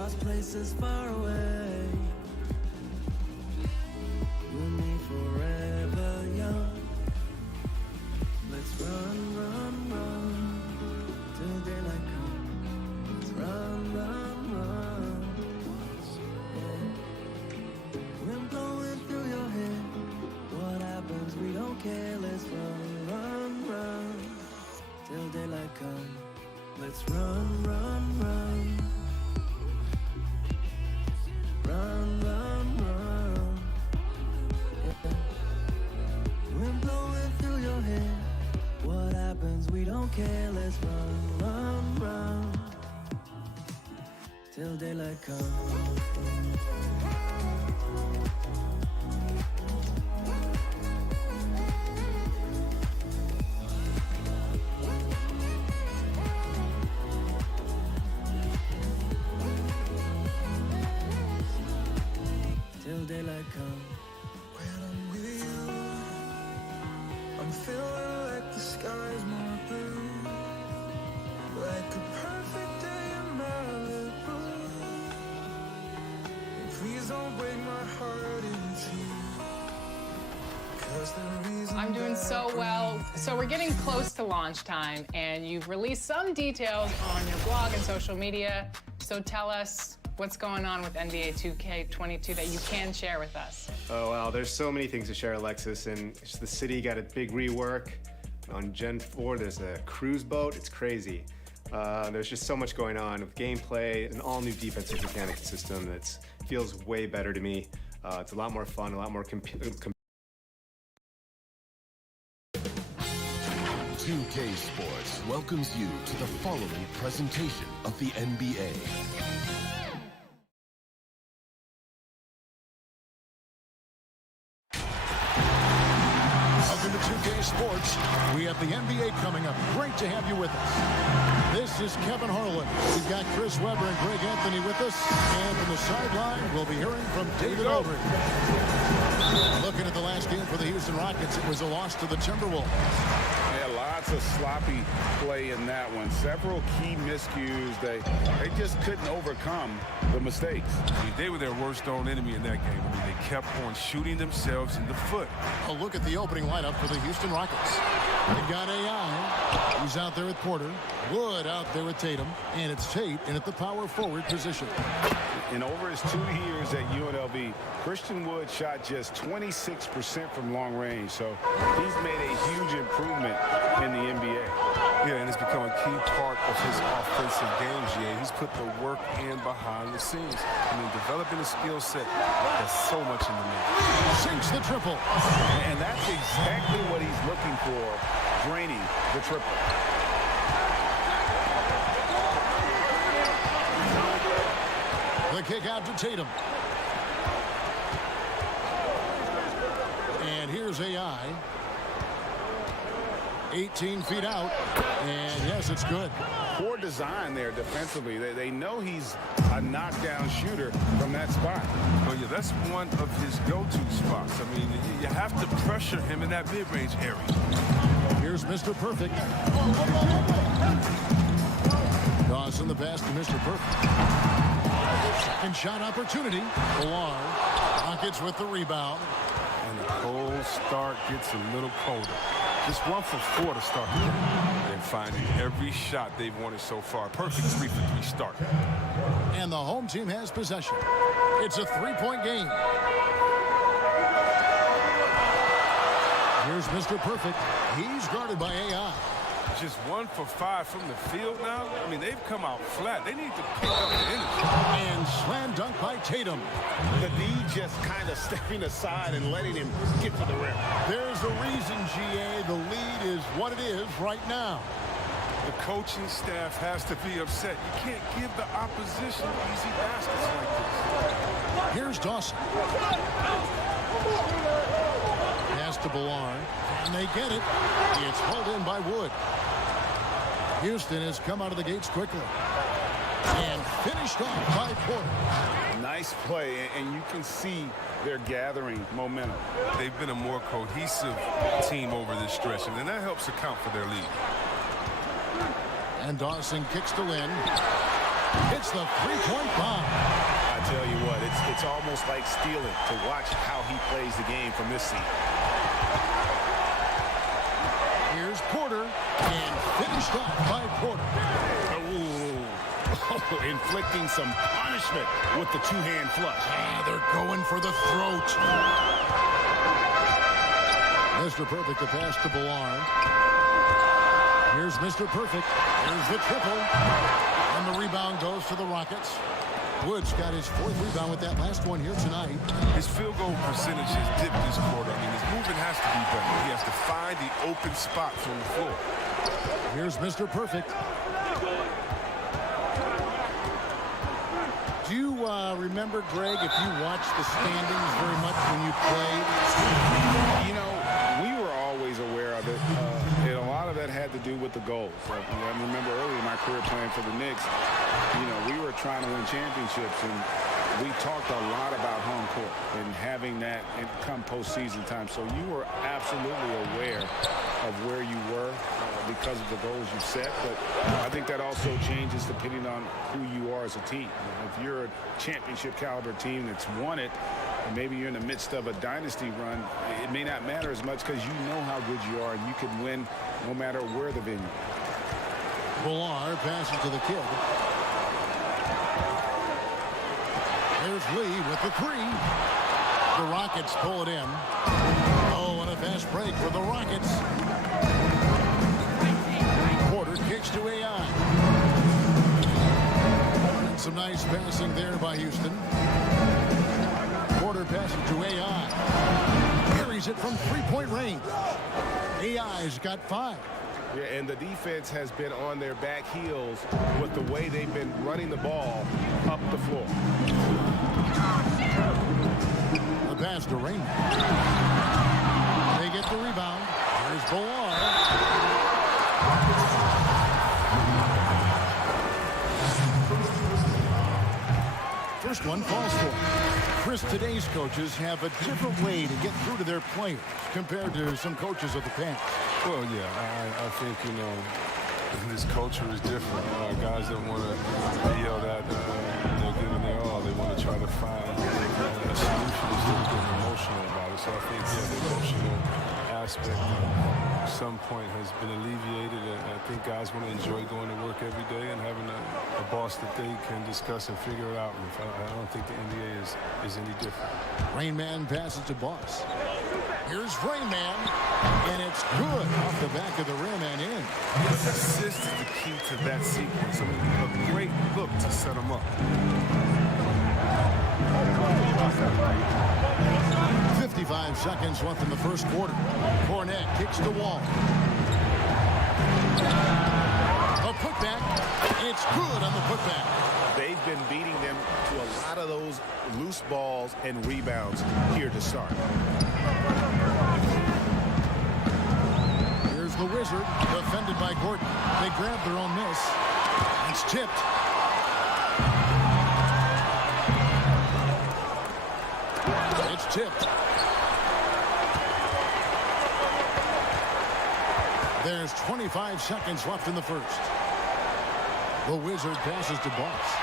across places far away. You and me forever young. Let's run, run, run till daylight comes. Let's run, run, run. Yeah. Wind blowing through your hair. What happens? We don't care. Let's run, run, run till daylight comes. Let's run, run, run. Run, run, run. Yeah. Wind blowing through your hair. What happens? We don't care. Let's run, run, run till daylight comes. Till daylight comes. When I'm with you, I'm feeling like the sky's more blue, like a perfect day in Malibu. And please don't break my heart in two, 'cause the reason I'm doing so well. So we're getting close to launch time, and you've released some details on your blog and social media. So tell us what's going on with NBA 2K22 that you can share with us. Oh, wow, there's so many things to share, Alexis, and the city got a big rework. On Gen 4, there's a cruise boat. It's crazy. There's just so much going on with gameplay, an all-new defensive mechanic system that feels way better to me. It's a lot more fun, a lot more 2K Sports welcomes you to the following presentation of the NBA. Welcome to 2K Sports. We have the NBA coming up. Great to have you with us. This is Kevin Harlan. We've got Chris Webber and Greg Anthony with us. And from the sideline, we'll be hearing from David Aldridge. Looking at the last game for the Houston Rockets, it was a loss to the Timberwolves. Yeah, lots of sloppy play in that one. Several key miscues. They just couldn't overcome the mistakes. I mean, they were their worst own enemy in that game. I mean, they kept on shooting themselves in the foot. A look at the opening lineup for the Houston Rockets. They've got AI. He's out there with Porter. Wood out there with Tatum. And it's Tate in at the power forward position. In over his 2 years at UNLV, Christian Wood shot just 26% from long range. So he's made a huge improvement in the NBA. Yeah, and it's become a key part of his offensive game, GA. He's put the work in behind the scenes. I mean, developing a skill set has so much in the man. Sinks the triple. And that's exactly what he's looking for, draining the triple. The kick out to Tatum. And here's AI. 18 feet out. And yes, it's good. Poor design there defensively. They know he's a knockdown shooter from that spot. Oh, yeah, that's one of his go-to spots. I mean, you have to pressure him in that mid-range area. Here's Mr. Perfect. Dawson the pass to Mr. Perfect. Second shot opportunity. Villar. Rockets with the rebound. And the cold start gets a little colder. Just 1 for 4 to start the game. They're finding every shot they've wanted so far. Perfect 3 for 3 start. And the home team has possession. It's a 3-point game. Here's Mr. Perfect. He's guarded by AI. Just 1 for 5 from the field now. I mean, they've come out flat. They need to pick up the energy. And slam dunk by Tatum. The D just kind of stepping aside and letting him get to the rim. There's a reason, GA. The lead is what it is right now. The coaching staff has to be upset. You can't give the opposition easy baskets like this. Here's Dawson. Pass to Villar. And they get it. It's hauled in by Wood. Houston has come out of the gates quickly. And finished off by Porter. Nice play, and you can see they're gathering momentum. They've been a more cohesive team over this stretch, and that helps account for their lead. And Dawson kicks to Lynn. Hits the three-point bomb. I tell you what, it's almost like stealing to watch how he plays the game from this seat. Here's Porter, and finished off by Porter. Inflicting some punishment with the two-hand flush. They're going for the throat. Mr. Perfect to pass to Ballard. Here's Mr. Perfect. Here's the triple. And the rebound goes to the Rockets. Woods got his 4th rebound with that last one here tonight. His field goal percentage has dipped this quarter. I mean, his movement has to be better. He has to find the open spots on the floor. Here's Mr. Perfect. Do you remember, Greg, if you watched the standings very much when you played? You know, we were always aware of it. And a lot of that had to do with the goals. I remember early in my career playing for the Knicks, you know, we were trying to win championships, and we talked a lot about home court and having that come postseason time. So you were absolutely aware of where you were because of the goals you set. But I think that also changes depending on who you are as a team. If you're a championship caliber team that's won it, and maybe you're in the midst of a dynasty run, it may not matter as much because you know how good you are and you can win no matter where the venue. Ballard passes to the kid. There's Lee with the 3. The Rockets pull it in. Oh, and a fast break for the Rockets. Porter kicks to AI. And some nice passing there by Houston. Porter passes to AI. Carries it from three-point range. AI's got 5. Yeah, and the defense has been on their back heels with the way they've been running the ball up the floor. The pass to Raymond. They get the rebound. Here's Ballard. First one falls for him. Chris, today's coaches have a different way to get through to their players compared to some coaches of the past. Well, yeah, I think, you know, this culture is different. Guys don't want to be yelled at. They're giving their all. They want to try to find a solution instead of getting emotional about it. So I think, yeah, the emotional aspect at some point has been alleviated. And I think guys want to enjoy going to work every day and having a boss that they can discuss and figure it out with. I don't think the NBA is any different. Rain Man passes to Boss. Here's Rain Man, and it's good off the back of the rim and in. The assist is the key to that sequence. I mean, a great look to set them up. 55 seconds left in the first quarter. Cornette kicks the wall. A putback. It's good on the putback. They've been beating them to a lot of those loose balls and rebounds here to start. Here's the Wizard, defended by Gordon. They grab their own miss. It's tipped. It's tipped. There's 25 seconds left in the first. The Wizard passes to Boss.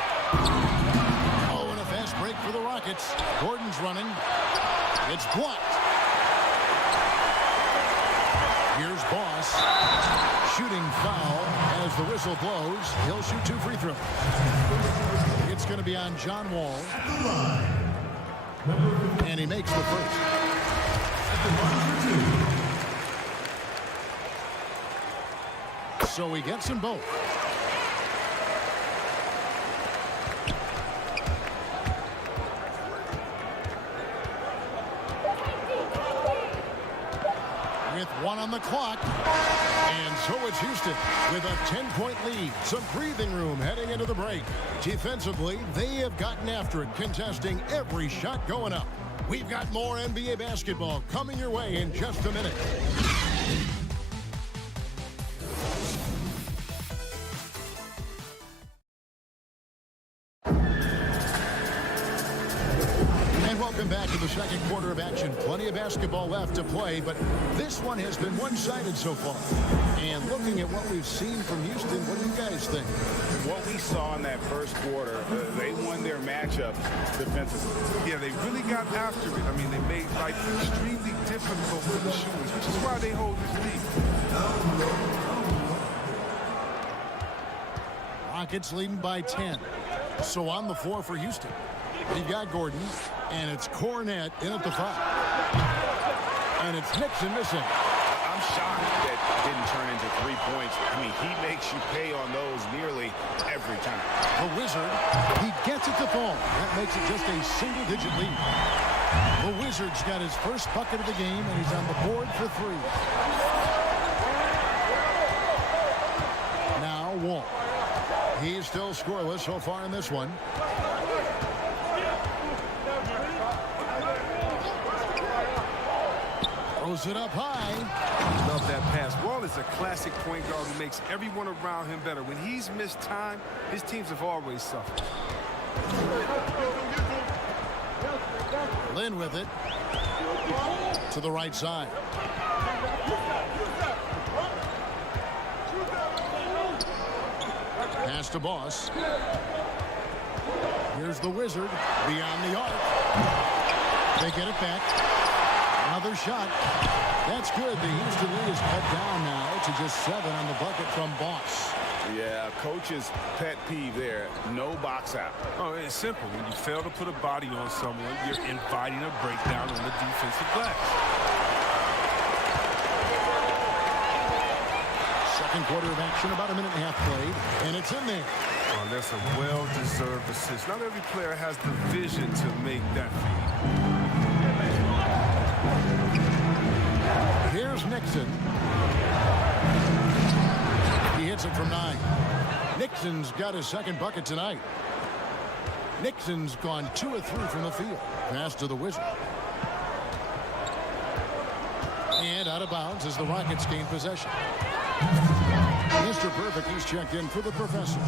Oh, and a fast break for the Rockets. Gordon's running. It's blocked. Here's Boss. Shooting foul as the whistle blows. He'll shoot 2 free throws. It's going to be on John Wall. And he makes the first. So he gets them both. With 1 on the clock. And so it's Houston with a 10-point lead. Some breathing room heading into the break. Defensively, they have gotten after it, contesting every shot going up. We've got more NBA basketball coming your way in just a minute. And welcome back to the the second quarter of action. Plenty of basketball left to play, but this one has been one-sided so far. And looking at what we've seen from Houston, what do you guys think? What we saw in that first quarter, they won their matchup defensively. Yeah, they really got after it. I mean, they made life extremely difficult for the shooters, which is why they hold this lead. Rockets leading by 10. So on the floor for Houston, you've got Gordon, and it's Cornette in at the 5. And it's Nixon missing. I'm shocked that didn't turn into 3 points. I mean, he makes you pay on those nearly every time. The Wizard, he gets it to fall. That makes it just a single-digit lead. The Wizard's got his first bucket of the game, and he's on the board for 3. Now Wall. He's still scoreless so far in this one. Throws it up high. Love that pass. Wall is a classic point guard who makes everyone around him better. When he's missed time, his teams have always suffered. Lynn with it. To the right side. Pass to Boss. Here's the Wizard beyond the arc. They get it back. Another shot. That's good. The Houston lead is cut down now to just 7 on the bucket from Boss. Yeah, coach's pet peeve there. No box out. Oh, it's simple. When you fail to put a body on someone, you're inviting a breakdown on the defensive glass. Second quarter of action, about a minute and a half played, and it's in there. Oh, that's a well-deserved assist. Not every player has the vision to make that feed. Here's Nixon. He hits it from 9. Nixon's got his second bucket tonight. Nixon's gone 2 of 3 from the field. Pass to the Wizard. And out of bounds as the Rockets gain possession. Mr. Perfect is checked in for the professor.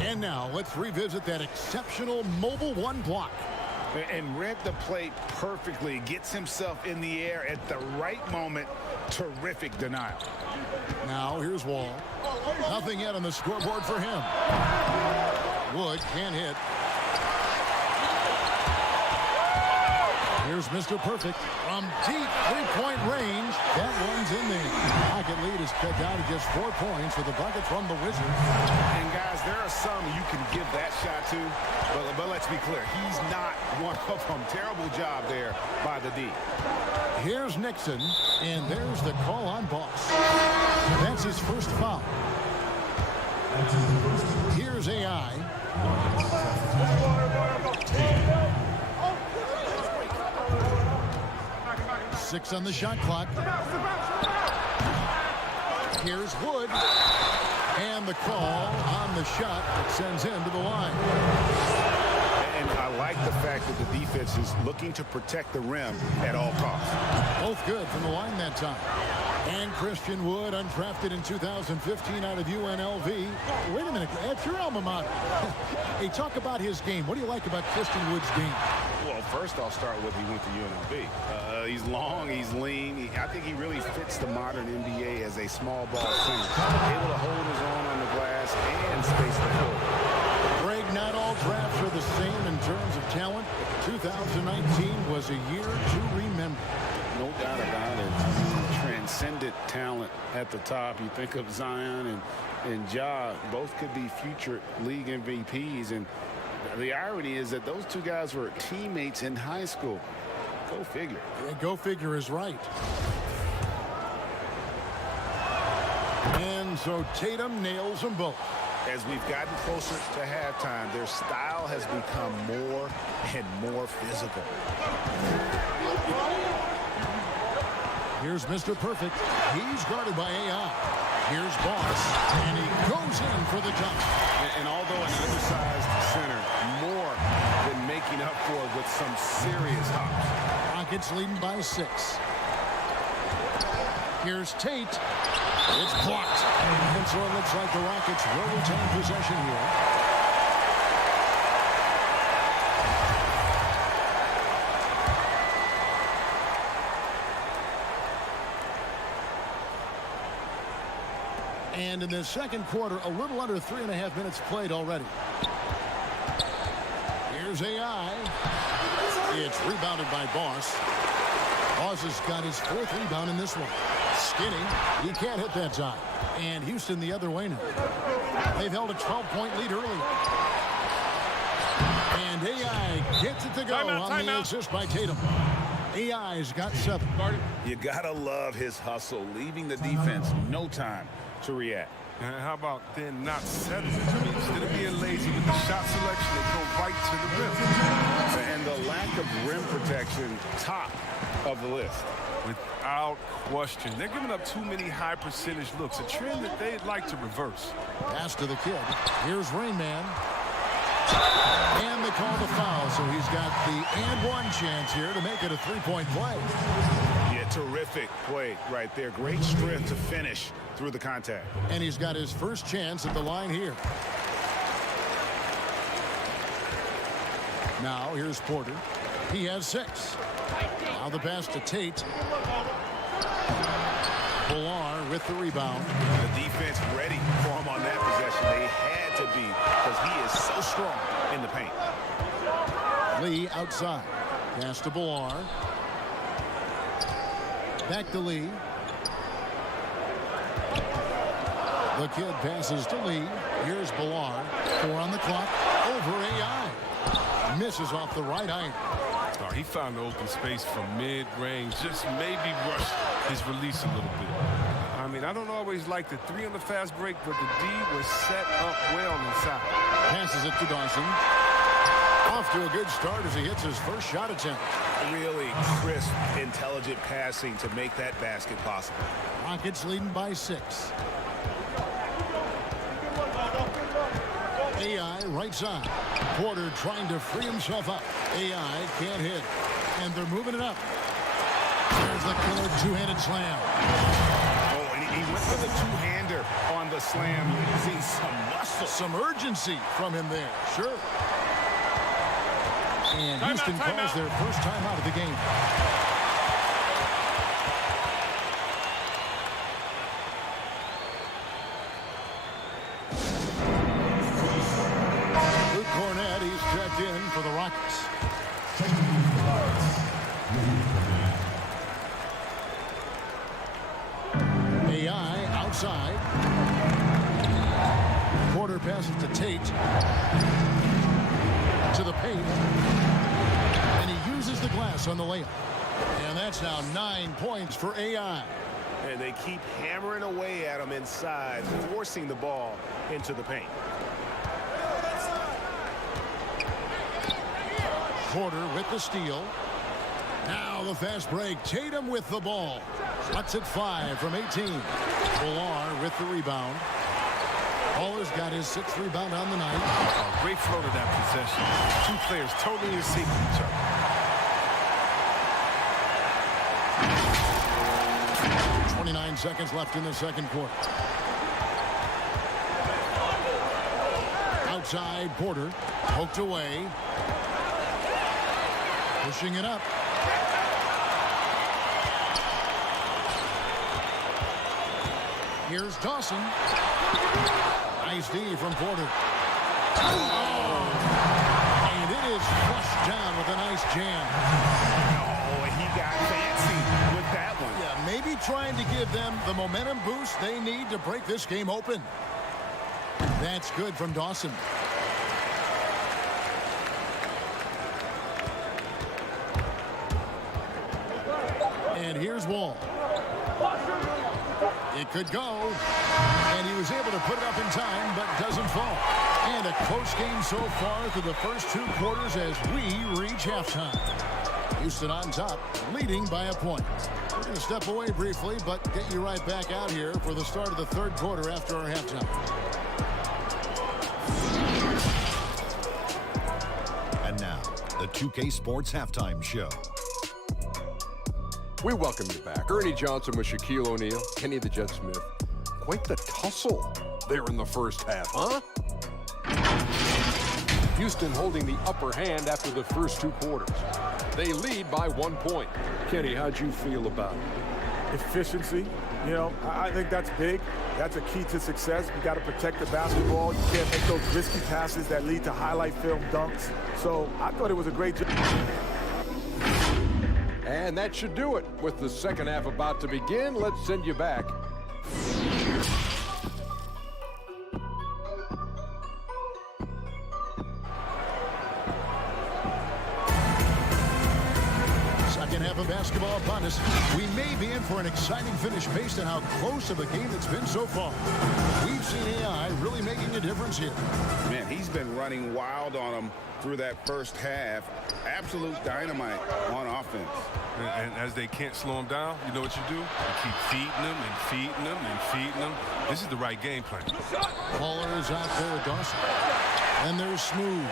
And now let's revisit that exceptional mobile 1 block. And read the play perfectly. Gets himself in the air at the right moment. Terrific denial. Now here's Wall. Nothing yet on the scoreboard for him. Wood can't hit. Here's Mr. Perfect from deep three-point range. That one's in there. Rocket lead is cut down to just 4 points with a bucket from the Wizards. And guys, there are some you can give that shot to, but let's be clear, he's not one of them. Terrible job there by the D. Here's Nixon, and there's the call on Boss. That's his first foul. Here's AI. 6 on the shot clock. Here's Wood. And the call on the shot that sends him to the line. And I like the fact that the defense is looking to protect the rim at all costs. Both good from the line that time. And Christian Wood, undrafted in 2015 out of UNLV. Wait a minute, that's your alma mater. Hey, talk about his game. What do you like about Christian Wood's game? Well, first I'll start with he went to UNLV. He's long, he's lean. I think he really fits the modern NBA as a small ball center. Able to hold his own on the glass and space the floor. Greg, not all drafts are the same in terms of talent. 2019 was a year to remember. No doubt about it. Transcendent talent at the top. You think of Zion and Ja, both could be future league MVPs. And the irony is that those two guys were teammates in high school. Go figure. Yeah, go figure is right. And so Tatum nails them both. As we've gotten closer to halftime, their style has become more and more physical. Here's Mr. Perfect. He's guarded by AI. Here's Boss. And he goes in for the dunk. And although an undersized center, more than making up for it with some serious hops. Rockets leading by 6. Here's Tate. It's blocked. And so it looks like the Rockets will retain possession here. And in the second quarter, a little under 3.5 minutes played already. Here's AI. It's rebounded by Boss. Boss has got his 4th rebound in this one. Skinny. He can't hit that time. And Houston the other way now. They've held a 12-point lead early. And AI gets it to go on the assist by Tatum. AI's got 7. You gotta love his hustle, leaving the defense no time to react. And how about then not settling? I mean, instead of being lazy with the shot selection, they go right to the rim. And the lack of rim protection, top of the list. Without question. They're giving up too many high percentage looks, a trend that they'd like to reverse. Pass to the kid. Here's Rain Man. And they call the foul, so he's got the and one chance here to make it a 3-point play. Yeah, terrific play right there. Great strength to finish through the contact. And he's got his first chance at the line here. Now here's Porter. He has 6. Now the pass to Tate. Villar with the rebound. The defense ready for him on that possession. They had to be, because he is so strong in the paint. Lee outside. Pass to Villar. Back to Lee. The kid passes to Lee. Here's Villar. 4 on the clock. Over AI. Misses off the right iron. Oh, he found the open space from mid-range. Just maybe rush his release a little bit. I mean, I don't always like the 3 on the fast break, but the D was set up well inside. Passes it to Dawson. Off to a good start as he hits his first shot attempt. Really crisp, intelligent passing to make that basket possible. Rockets leading by 6. AI right side. Porter trying to free himself up. AI can't hit. And they're moving it up. There's the killer two-handed slam. Oh, and he went for the two-hander on the slam, using some muscle. Some urgency from him there. Sure. And Houston calls their first time out of the game. In for the Rockets. AI outside. Porter passes to Tate. To the paint. And he uses the glass on the layup. And that's now 9 points for AI. And they keep hammering away at him inside, forcing the ball into the paint. Porter with the steal. Now the fast break. Tatum with the ball. Shots at 5 from 18. Villar with the rebound. Baller's got his 6th rebound on the night. Oh, great flow to that possession. 2 players totally in sync with each other. 29 seconds left in the second quarter. Outside, Porter. Poked away. Pushing it up. Here's Dawson. Nice D from Porter. Oh. And it is flushed down with a nice jam. Oh, he got fancy with that one. Yeah, maybe trying to give them the momentum boost they need to break this game open. That's good from Dawson. And here's Wall. It could go. And he was able to put it up in time, but doesn't fall. And a close game so far through the first 2 quarters as we reach halftime. Houston on top, leading by a point. We're going to step away briefly, but get you right back out here for the start of the third quarter after our halftime. And now, the 2K Sports Halftime Show. We welcome you back. Ernie Johnson with Shaquille O'Neal, Kenny the Jet Smith. Quite the tussle there in the first half, huh? Houston holding the upper hand after the first 2 quarters. They lead by 1 point. Kenny, how'd you feel about it? efficiency. You know, I think that's big. That's a key to success. You got to protect the basketball. You can't make those risky passes that lead to highlight film dunks. So I thought it was a great job. And that should do it. With the second half about to begin, let's send you back. Second half of basketball upon us. We may be in for an exciting finish based on how close of a game it's been so far. We've seen AI really making a difference here. Man, he's been running wild on them through that first half. Absolute dynamite on offense. And as they can't slow him down, you know what you do? You keep feeding them and feeding them and feeding them. This is the right game plan. Waller is out there with Dawson. Then there's Smooth.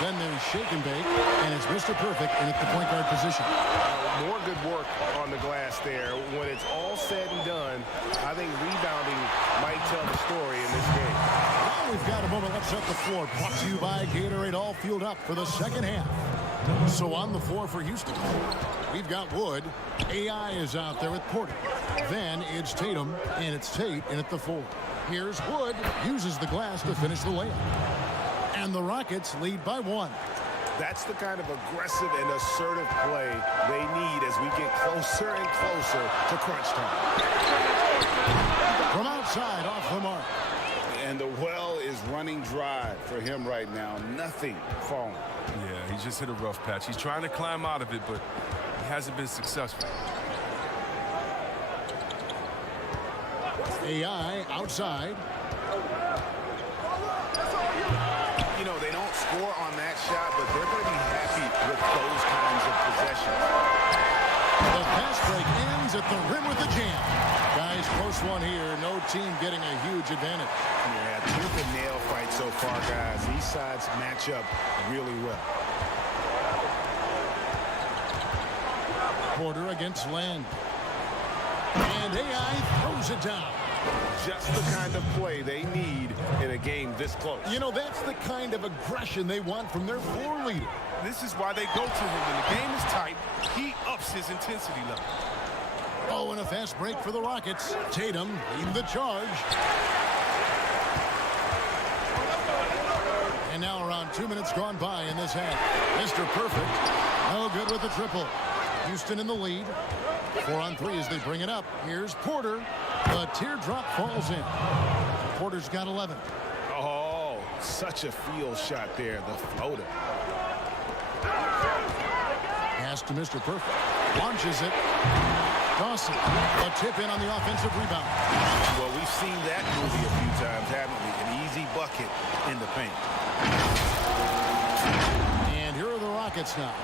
Then there's Shake and Bake, and it's Mr. Perfect in at the point guard position. More good work on the glass there. When it's all said and done, I think rebounding might tell the story in this game. Well, we've got a moment left set the floor. Brought to you by Gatorade, all fueled up for the second half. So on the floor for Houston, we've got Wood. AI is out there with Porter. Then it's Tatum, and it's Tate in at the 4. Here's Wood, uses the glass to finish the layup. And the Rockets lead by 1. That's the kind of aggressive and assertive play they need as we get closer and closer to crunch time. From outside, off the mark. And the well is running dry for him right now. Nothing falling. Yeah, he just hit a rough patch. He's trying to climb out of it, but he hasn't been successful. AI outside. You know, they don't score on that shot, but they're going to be happy with those kinds of possessions. The fast break ends at the rim with the jam. Guys, close one here. No team getting a huge advantage. Yeah, tooth and nail fight so far, guys. These sides match up really well. Porter against Land. And AI throws it down. Just the kind of play they need in a game this close. You know, that's the kind of aggression they want from their floor leader. This is why they go to him. When the game is tight, he ups his intensity level. Oh, and a fast break for the Rockets. Tatum leading the charge. And now around 2 minutes gone by in this half. Mr. Perfect, no good with the triple. Houston in the lead. 4 on 3 as they bring it up. Here's Porter. The teardrop falls in. Porter's got 11. Oh, such a field shot there, the floater. Pass to Mr. Perfect. Launches it. Dawson, a tip in on the offensive rebound. Well, we've seen that movie a few times, haven't we? An easy bucket in the paint. And here are the Rockets now.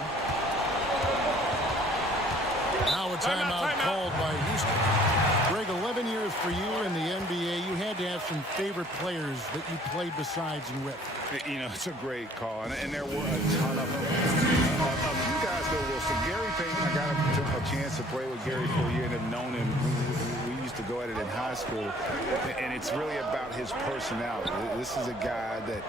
Now a timeout called by Houston. Greg, 11 years for you in the NBA. You had to have some favorite players that you played besides and with. You know, it's a great call, and there were a ton of them. A few guys, though, Wilson. Gary Payton, I got a chance to play with Gary for a year and have known him. We used to go at it in high school, and it's really about his personality. This is a guy that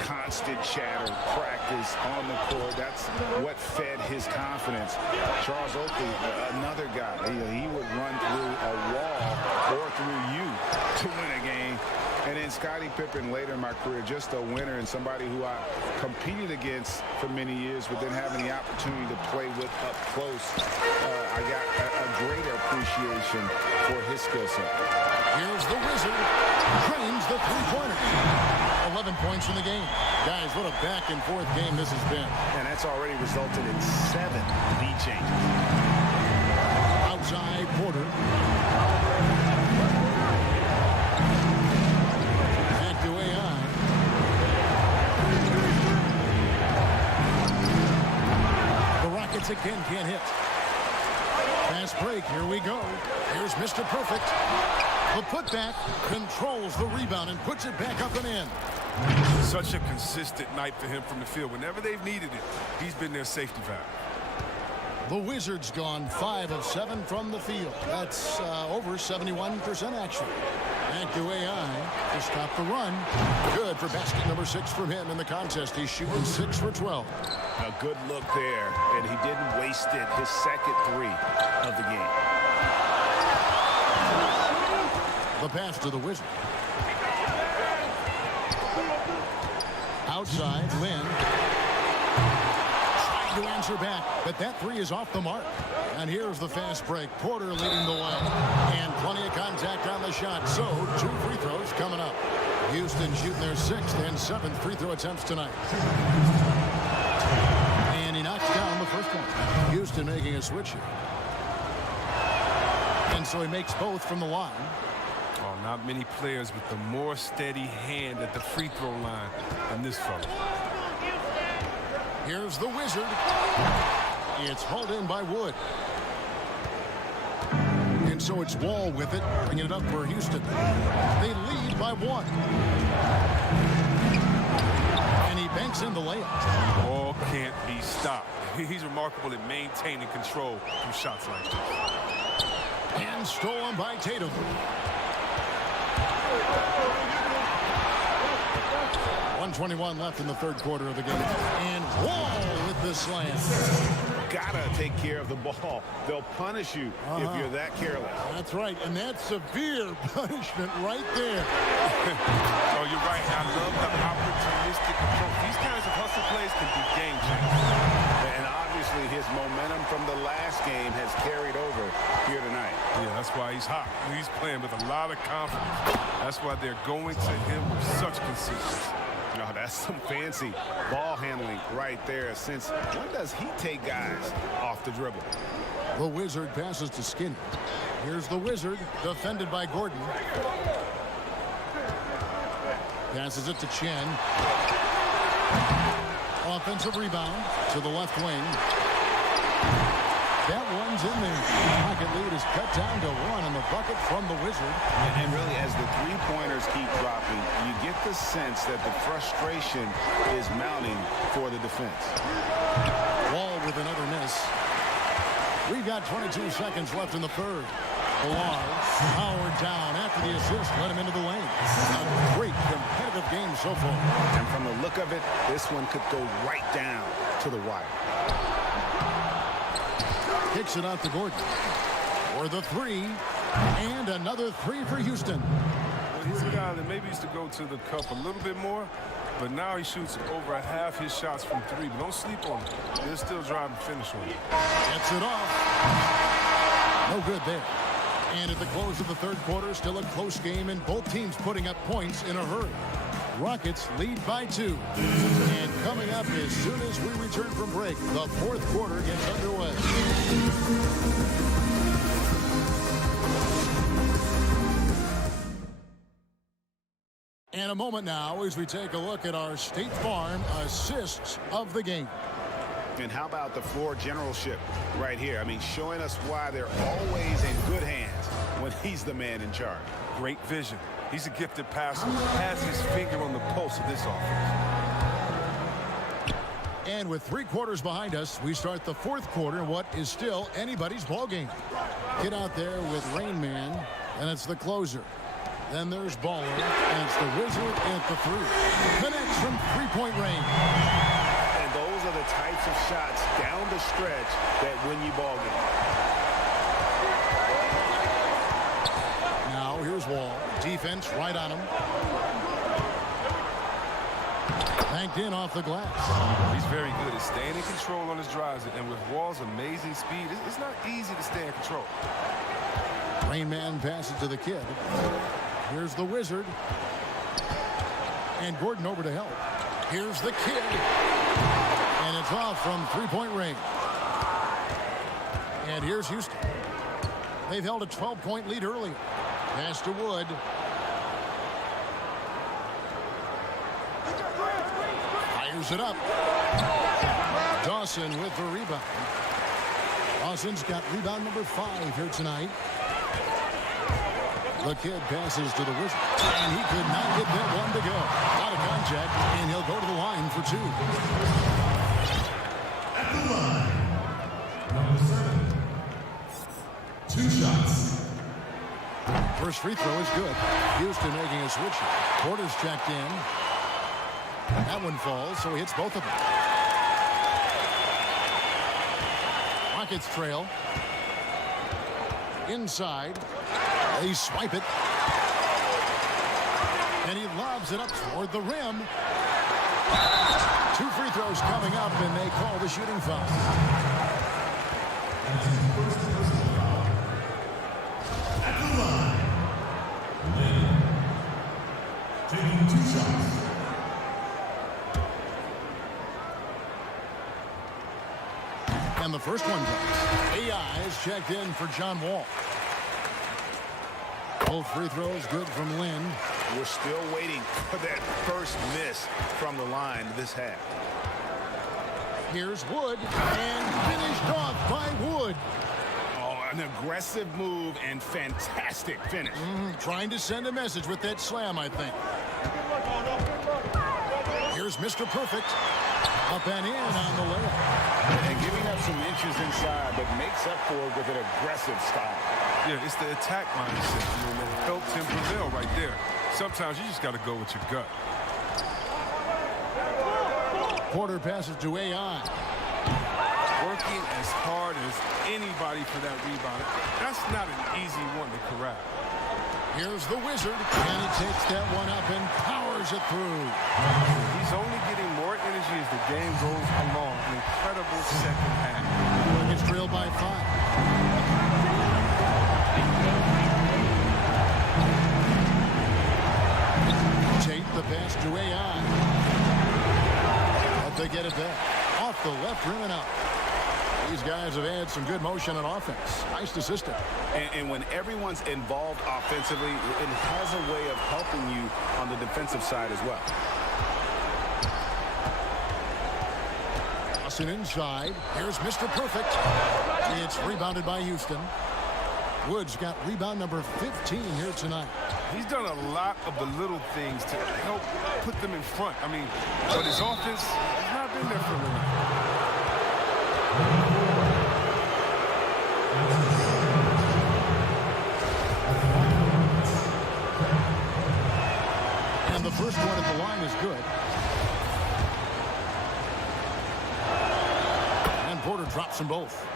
constant chatter, practice on the court. That's what fed his confidence. Charles Oakley, another guy. He would run through a wall or through you to win a game. And then Scottie Pippen later in my career, just a winner and somebody who I competed against for many years, but then having the opportunity to play with up close, I got a greater appreciation for his skill set. Here's the Wizard. Drains the three-pointer. 11 points in the game. Guys, what a back-and-forth game this has been. And that's already resulted in 7 lead changes. Outside Porter. Again can't hit. Fast break. Here we go. Here's Mr. Perfect. The putback controls the rebound and puts it back up and in. Such a consistent night for him from the field. Whenever they've needed it, he's been their safety valve. The Wizards gone 5 of 7 from the field. That's over 71% action. Back to AI to stop the run. Good for basket number 6 from him in the contest. He's shooting 6 for 12. A good look there, and he didn't waste it. His second 3 of the game. The pass to the Wizard. Outside, Lynn. Trying to answer back, but that three is off the mark. And here's the fast break. Porter leading the way. And plenty of contact on the shot. So, 2 free throws coming up. Houston shooting their 6th and 7th free throw attempts tonight. And he knocks down the first one. Houston making a switch here. And so he makes both from the line. Oh, not many players with the more steady hand at the free throw line than this fella. Here's the Wizard. It's hauled in by Wood. And so it's Wall with it, bringing it up for Houston. They lead by 1. And he banks in the layup. Ball can't be stopped. He's remarkable at maintaining control through shots like this. And stolen by Tatum. .121 left in the third quarter of the game. And Wall with the slam. Gotta take care of the ball. They'll punish you if you're that careless. That's right, and that's severe punishment right there. Oh, you're right. I love the opportunistic approach. These kinds of hustle plays can be game changers. And obviously his momentum from the last game has carried over here tonight. Yeah, that's why he's hot. He's playing with a lot of confidence. That's why they're going to him with such consistency. No, that's some fancy ball handling right there. Since when does he take guys off the dribble? The Wizard passes to Skinny. Here's the Wizard, defended by Gordon. Passes it to Chen. Offensive rebound to the left wing. That one's in there. Rocket lead is cut down to 1 in the bucket from the Wizard. And really, as the three-pointers keep dropping, you get the sense that the frustration is mounting for the defense. Wall with another miss. We've got 22 seconds left in the third. Bilal powered down after the assist, let him into the lane. A great competitive game so far. And from the look of it, this one could go right down to the wire. Kicks it out to Gordon for the 3, and another 3 for Houston. Well, he's a guy that maybe used to go to the cup a little bit more, but now he shoots over half his shots from 3. But don't sleep on him. They'll still drive and finish on him. Gets it off. No good there. And at the close of the third quarter, still a close game, and both teams putting up points in a hurry. Rockets lead by 2. And coming up as soon as we return from break, the fourth quarter gets underway. And a moment now as we take a look at our State Farm assists of the game. And how about the floor generalship right here? I mean, showing us why they're always in good hands when he's the man in charge. Great vision. He's a gifted passer. Has his finger on the pulse of this offense. And with 3 quarters behind us, we start the fourth quarter in what is still anybody's ball game. Get out there with Rain Man, and it's the closer. Then there's Baller, and it's the Wizard at the 3. Connects from three-point range. And those are the types of shots down the stretch that win you ball games. Now here's Wall. Defense right on him. Banked in off the glass. He's very good at staying in control on his drives, and with Wall's amazing speed, it's not easy to stay in control. Rain Man passes to the kid. Here's the Wizard. And Gordon over to help. Here's the kid. And it's off from three-point range. And here's Houston. They've held a 12-point lead earlier. Pass to Wood. Fires it up. Dawson with the rebound. Dawson's got rebound number 5 here tonight. The kid passes to the Wizard, and he could not get that one to go. Out of contact, and he'll go to the line for 2. At the line, number 7. 2 shots. First free throw is good. Houston making a switch. Porter's checked in. That one falls, so he hits both of them. Rockets trail. Inside. They swipe it. And he lobs it up toward the rim. 2 free throws coming up, and they call the shooting foul. At the line, Lynn, taking 2 shots. And the first one goes. AI is checked in for John Wall. Both free throws good from Lynn. We're still waiting for that first miss from the line this half. Here's Wood, and finished off by Wood. Oh, an aggressive move and fantastic finish. Trying to send a message with that slam, I think. Here's Mr. Perfect. Up and in on the layup. And giving up some inches inside, but makes up for it with an aggressive style. Yeah, it's the attack mindset. I mean, that helped him prevail right there. Sometimes you just got to go with your gut. Porter passes to AI. Working as hard as anybody for that rebound. That's not an easy one to corral. Here's the Wizard, and he takes that one up and powers it through. He's only getting more energy as the game goes along. An incredible second half. Gets trailed by 5. Tate the pass to AI. But they get it back. Off the left rim and out. These guys have had some good motion on offense. Nice assistant. And when everyone's involved offensively, it has a way of helping you on the defensive side as well. Austin inside. Here's Mr. Perfect. It's rebounded by Houston. Woods got rebound number 15 here tonight. He's done a lot of the little things to help put them in front. I mean, but his offense has not been there for him. And the first one at the line is good. And Porter drops them both.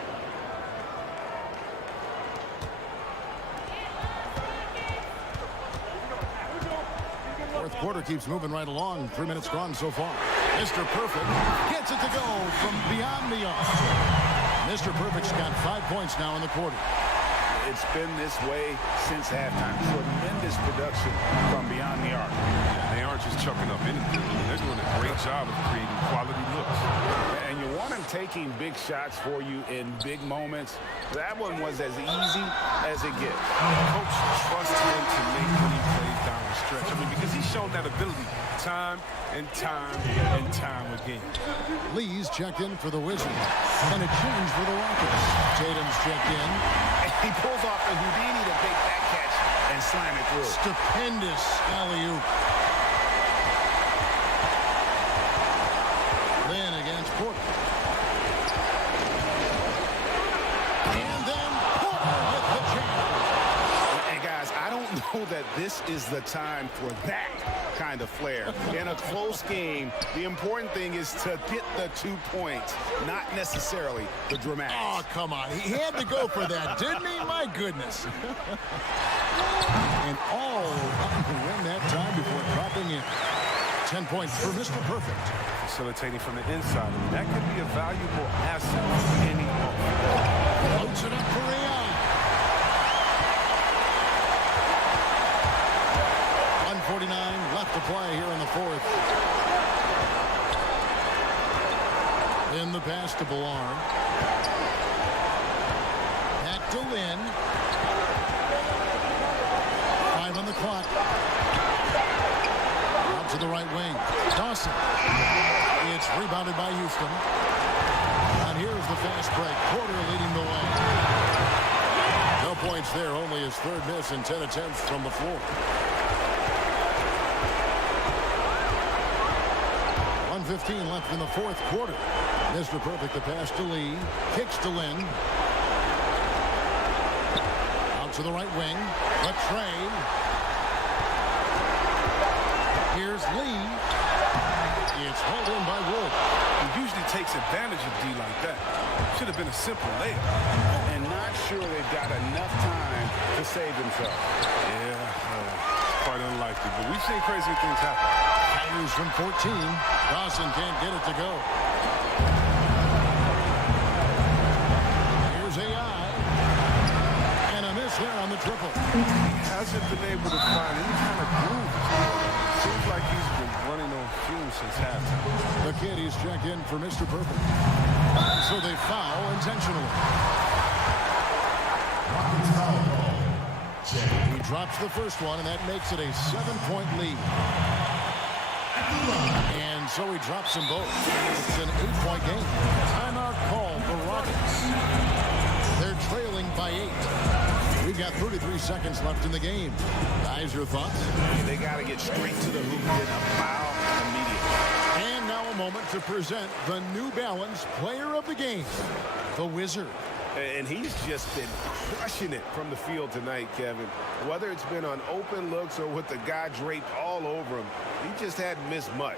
Fourth quarter keeps moving right along. 3 minutes gone so far. Mr. Perfect gets it to go from beyond the arc. Mr. Perfect's got 5 points now in the quarter. It's been this way since halftime. Tremendous production from beyond the arc. They aren't just chucking up anything. They're doing a great job of creating quality looks. And you want him taking big shots for you in big moments. That one was as easy as it gets. Coach trusts him to make winning plays down the stretch. I mean, because he's shown that ability time and time and time again. Lee's checked in for the Wizards. And a change for the Rockets. Tatum's checked in. He pulls off the Houdini to take that catch and slam it through. Stupendous alley-oop. Lynn against Porter. And then Porter with the jam. And guys, I don't know that this is the time for that kind of flair. In a close game, the important thing is to get the 2 points, not necessarily the dramatics. Oh, come on. He had to go for that, didn't he? My goodness. And all to win that time before dropping in. 10 points for Mr. Perfect. Facilitating from the inside. That could be a valuable asset for any offense. Loads it up for AI. 1:49 left to play here in the fourth. In the pass to Ballard. Back to Lynn. 5 on the clock. Out to the right wing. Dawson. It's rebounded by Houston. And here's the fast break. Porter leading the way. No points there. Only his third miss in 10 attempts from the floor. 1:15 left in the fourth quarter. Mr. Perfect the pass to Lee. Kicks to Lynn. Out to the right wing. The trade. Here's Lee. It's hauled in by Wood. He usually takes advantage of D like that. Should have been a simple layup. And not sure they've got enough time to save themselves. Yeah, quite unlikely, but we've seen crazy things happen. Fires from 14. Dawson can't get it to go. Here's AI. And a miss there on the triple. He hasn't been able to find any kind of groove. Seems like he's been running on fumes since halftime. The kiddies check in for Mr. Perfect. So they foul intentionally. He drops the first one, and that makes it a 7-point lead. And so he drops them both. It's an 8-point game. Timeout call for Rockets. They're trailing by 8. We've got 33 seconds left in the game. Guys, your thoughts? They got to get straight to the hoop and a foul immediately. And now a moment to present the New Balance Player of the Game, the Wizard. And he's just been crushing it from the field tonight, Kevin. Whether it's been on open looks or with the guy draped all over him, he just hadn't missed much.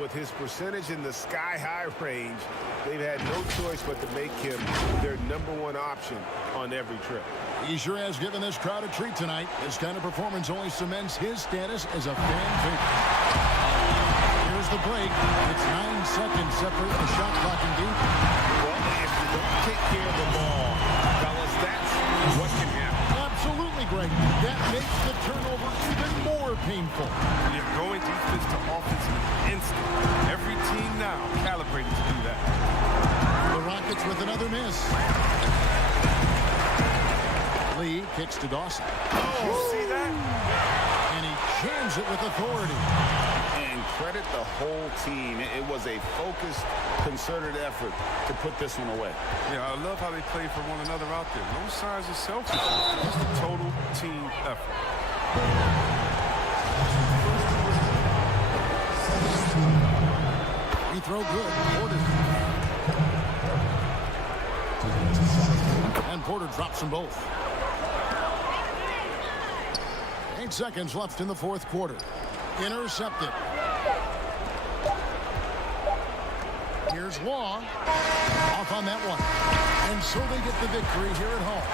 With his percentage in the sky-high range, they've had no choice but to make him their #1 option on every trip. He sure has given this crowd a treat tonight. This kind of performance only cements his status as a fan favorite. Here's the break. It's 9 seconds separate the shot clock and deep. Well, if you don't take care of the ball, fellas, that's what can happen. Absolutely, Greg. That makes the turnover even more painful. You're going defense to offense in an instant. Every team now calibrated to do that. The Rockets with another miss. Lee kicks to Dawson. Oh, see that? And he jams it with authority. And credit the whole team. It was a focused, concerted effort to put this one away. Yeah, I love how they play for one another out there. No signs of selfishness. Just a total team effort. Free throw good. Porter. And Porter drops them both. 8 seconds left in the fourth quarter. Intercepted. Here's Law. Off on that one. And so they get the victory here at home.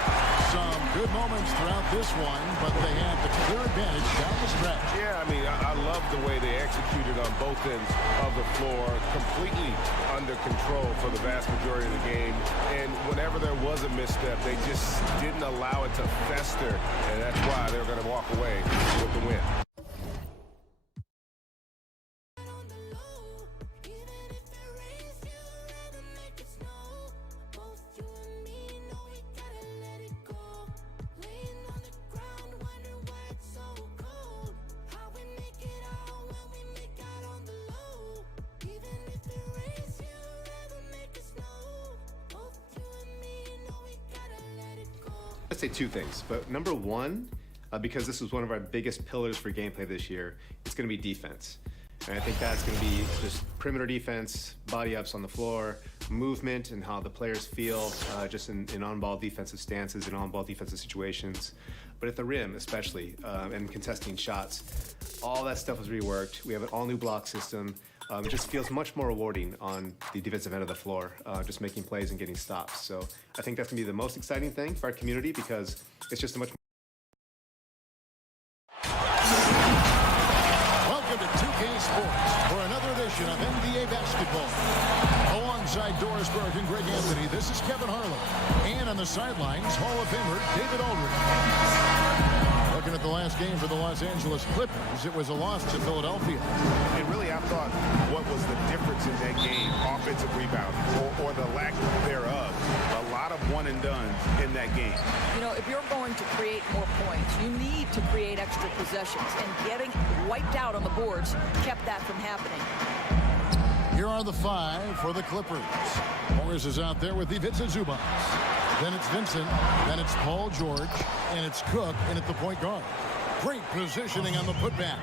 Some good moments throughout this one, but they had the clear advantage down the stretch. Yeah, I mean, I love the way they executed on both ends of the floor, completely under control for the vast majority of the game. And whenever there was a misstep, they just didn't allow it to fester, and that's why they're going to walk away with the win. I'd say two things, but number one, because this was one of our biggest pillars for gameplay this year, it's going to be defense. And I think that's going to be just perimeter defense, body ups on the floor, movement, and how the players feel just in on-ball defensive stances and on-ball defensive situations. But at the rim, especially, and contesting shots, all that stuff was reworked. We have an all-new block system. It just feels much more rewarding on the defensive end of the floor, just making plays and getting stops. So I think that's going to be the most exciting thing for our community because it's just a much more... Welcome to 2K Sports for another edition of NBA Basketball. Alongside Doris Burke and Greg Anthony, this is Kevin Harlan. And on the sidelines, Hall of Famer David Aldridge. Looking at the last game for the Los Angeles Clippers, it was a loss to Philadelphia. And really, I thought what was the difference in that game, offensive rebound, or the lack thereof. A lot of one and done in that game. You know, if you're going to create more points, you need to create extra possessions. And getting wiped out on the boards kept that from happening. Here are the 5 for the Clippers. Morris is out there with Ivica Zubac. Then it's Vincent, then it's Paul George, and it's Cook in at the point guard. Great positioning on the putback.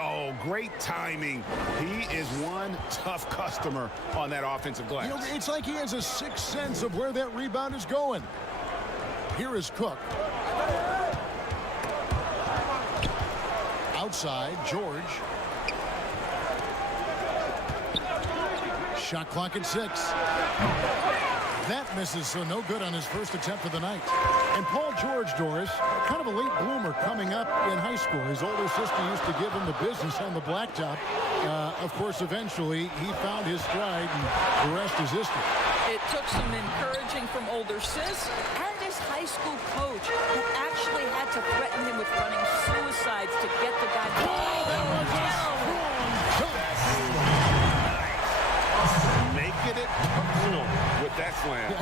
Oh, great timing. He is one tough customer on that offensive glass. You know, it's like he has a sixth sense of where that rebound is going. Here is Cook. Outside, George. Shot clock at 6. That misses, so no good on his first attempt of the night. And Paul George, Doris, kind of a late bloomer coming up in high school. His older sister used to give him the business on the blacktop. Of course, eventually, he found his stride, and the rest is history. It took some encouraging from older sis and his high school coach, who actually had to threaten him with running suicides to get the guy. Making it personal with that slam.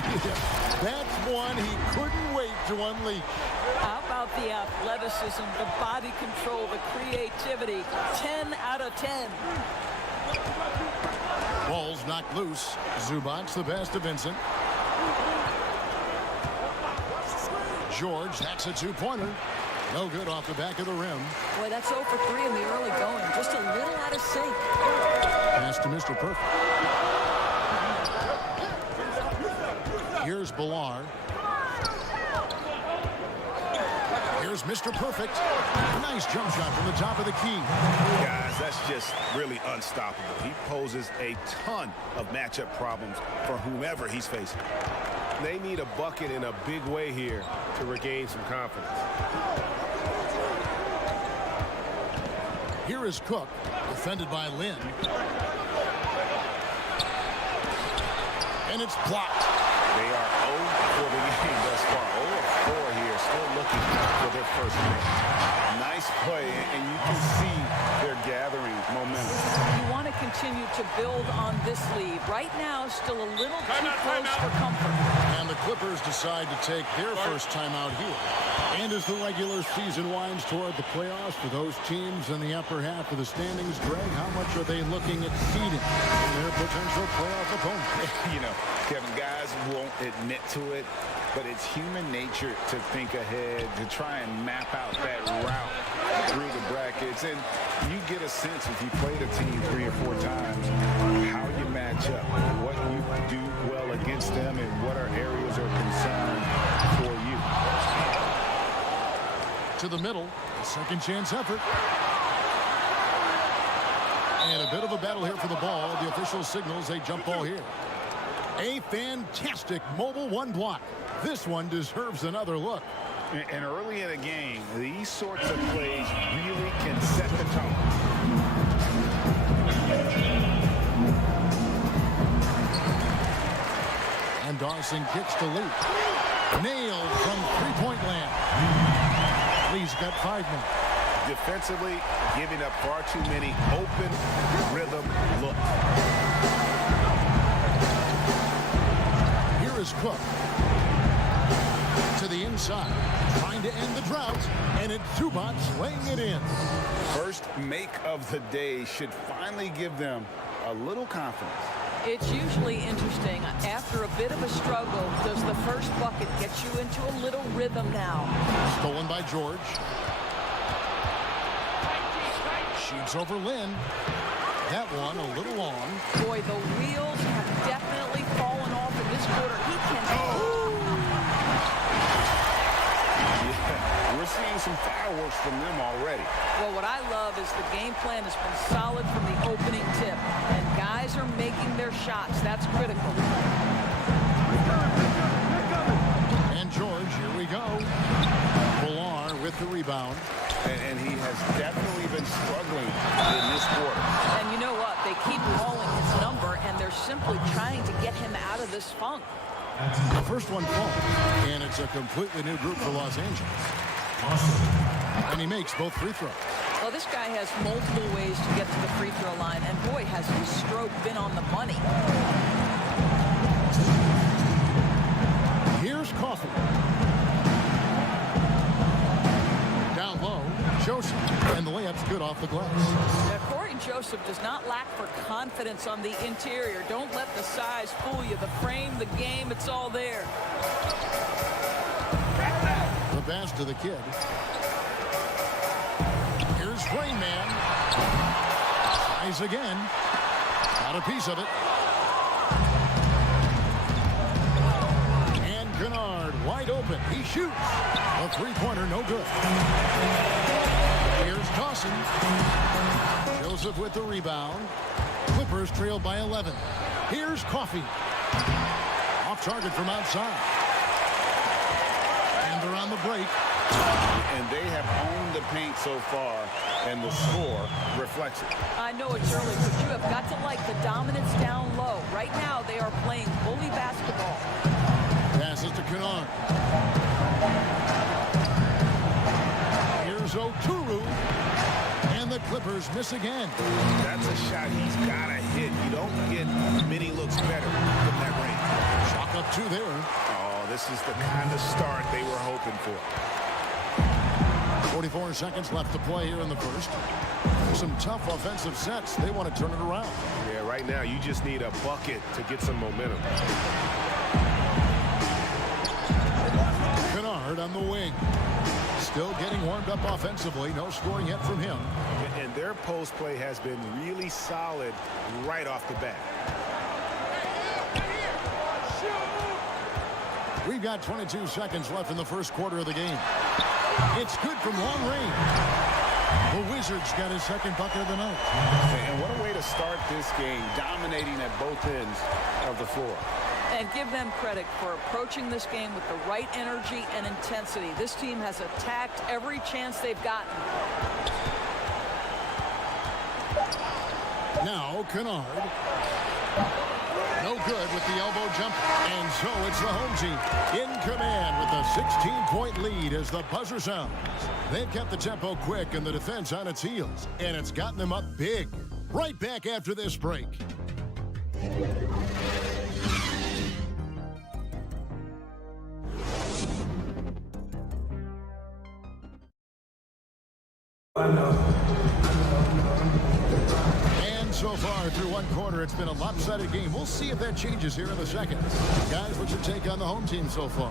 That's one he couldn't wait to unleash. How about the athleticism, the body control, the creativity? 10 out of 10. Ball's knocked loose. Zubac's the best of Vincent. George, that's a two-pointer. No good off the back of the rim. Boy, that's 0 for 3 in the early going. Just a little out of sync. Pass to Mr. Perfect. Here's Bilar. Here's Mr. Perfect. Nice jump shot from the top of the key. Guys, that's just really unstoppable. He poses a ton of matchup problems for whomever he's facing. They need a bucket in a big way here to regain some confidence. Here is Cook, defended by Lynn. And it's blocked. They are 0 for the game thus far. 0 of 4 here, still looking for their first win. Nice play, and you can see they're gathering momentum. You want to continue to build on this lead. Right now, still a little too close for comfort. And the Clippers decide to take their first timeout here. And as the regular season winds toward the playoffs for those teams in the upper half of the standings, Greg, how much are they looking at seeding their potential playoff opponent? You know, Kevin, guys won't admit to it, but it's human nature to think ahead, to try and map out that route through the brackets. And you get a sense if you played a team 3 or 4 times, how you match up, what you do well against them, and what are areas of concern for you. To the middle, a second chance effort. And a bit of a battle here for the ball. The official signals a jump ball here. A fantastic mobile one block. This one deserves another look. And early in a game, these sorts of plays really can set the tone. And Dawson kicks to Lee. Nailed from three-point land. Lee's got 5 minutes. Defensively, giving up far too many open rhythm looks. Here is Cook. To the inside. Trying to end the drought. And it's Zubac laying it in. First make of the day should finally give them a little confidence. It's usually interesting. After a bit of a struggle, does the first bucket get you into a little rhythm now? Stolen by George. Shoots over Lynn. That one a little long. Boy, the wheels have definitely fallen off in this quarter. He can... Yeah, we're seeing some fireworks from them already. Well, what I love is the game plan has been solid from the opening tip. And guys are making their shots. That's critical. And George, here we go. Bilar with the rebound. And he has definitely been struggling in this quarter. And you know what? They keep calling his number, and they're simply trying to get him out of this funk. The first one falls, and it's a completely new group for Los Angeles. And he makes both free throws. Well, this guy has multiple ways to get to the free throw line, and boy, has his stroke been on the money. Here's Coffey. Down low, Joseph, and the layup's good off the glass. Now, Corey Joseph does not lack for confidence on the interior. Don't let the size fool you. The frame, the game, it's all there. The pass to the kid. Here's Rain Man. Tries again. Got a piece of it. And Kennard wide open. He shoots. A three-pointer, no good. Here's Dawson. Joseph with the rebound. Clippers trail by 11. Here's Coffey. Off target from outside. And they're on the break. And they have owned the paint so far, and the score reflects it. I know it's early, but you have got to like the dominance down low. Right now, they are playing bully basketball. Passes to Kennard. Here's Oturu. And the Clippers miss again. That's a shot he's got to hit. You don't get many looks better from that range. Chalk up 2 there. Oh, this is the kind of start they were hoping for. 44 seconds left to play here in the first. Some tough offensive sets. They want to turn it around. Yeah, right now you just need a bucket to get some momentum. Kennard on the wing. Still getting warmed up offensively. No scoring yet from him. And their post play has been really solid right off the bat. We've got 22 seconds left in the first quarter of the game. It's good from long range. The Wizards got his second bucket of the night. And what a way to start this game, dominating at both ends of the floor. And give them credit for approaching this game with the right energy and intensity. This team has attacked every chance they've gotten. Now Kennard. No good with the elbow jump. And so it's the home team in command with a 16-point lead as the buzzer sounds. They've kept the tempo quick and the defense on its heels. And it's gotten them up big. Right back after this break. And so far through one quarter, it's been a lopsided game. We'll see if that changes here in the second. Guys, what's your take on the home team so far?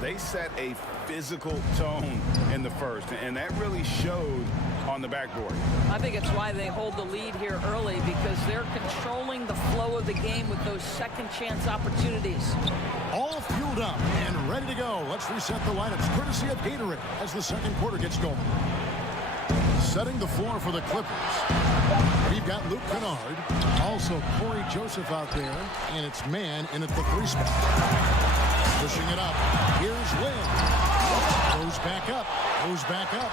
They set a physical tone in the first, and that really showed on the backboard. I think it's why they hold the lead here early, because they're controlling the flow of the game with those second chance opportunities. All fueled up and ready to go. Let's reset the lineups courtesy of Gatorade as the second quarter gets going. Setting the floor for the Clippers. We've got Luke Kennard. Also Corey Joseph out there. And it's man in at the 3 spot. Pushing it up. Here's Lynn. Goes back up. Goes back up.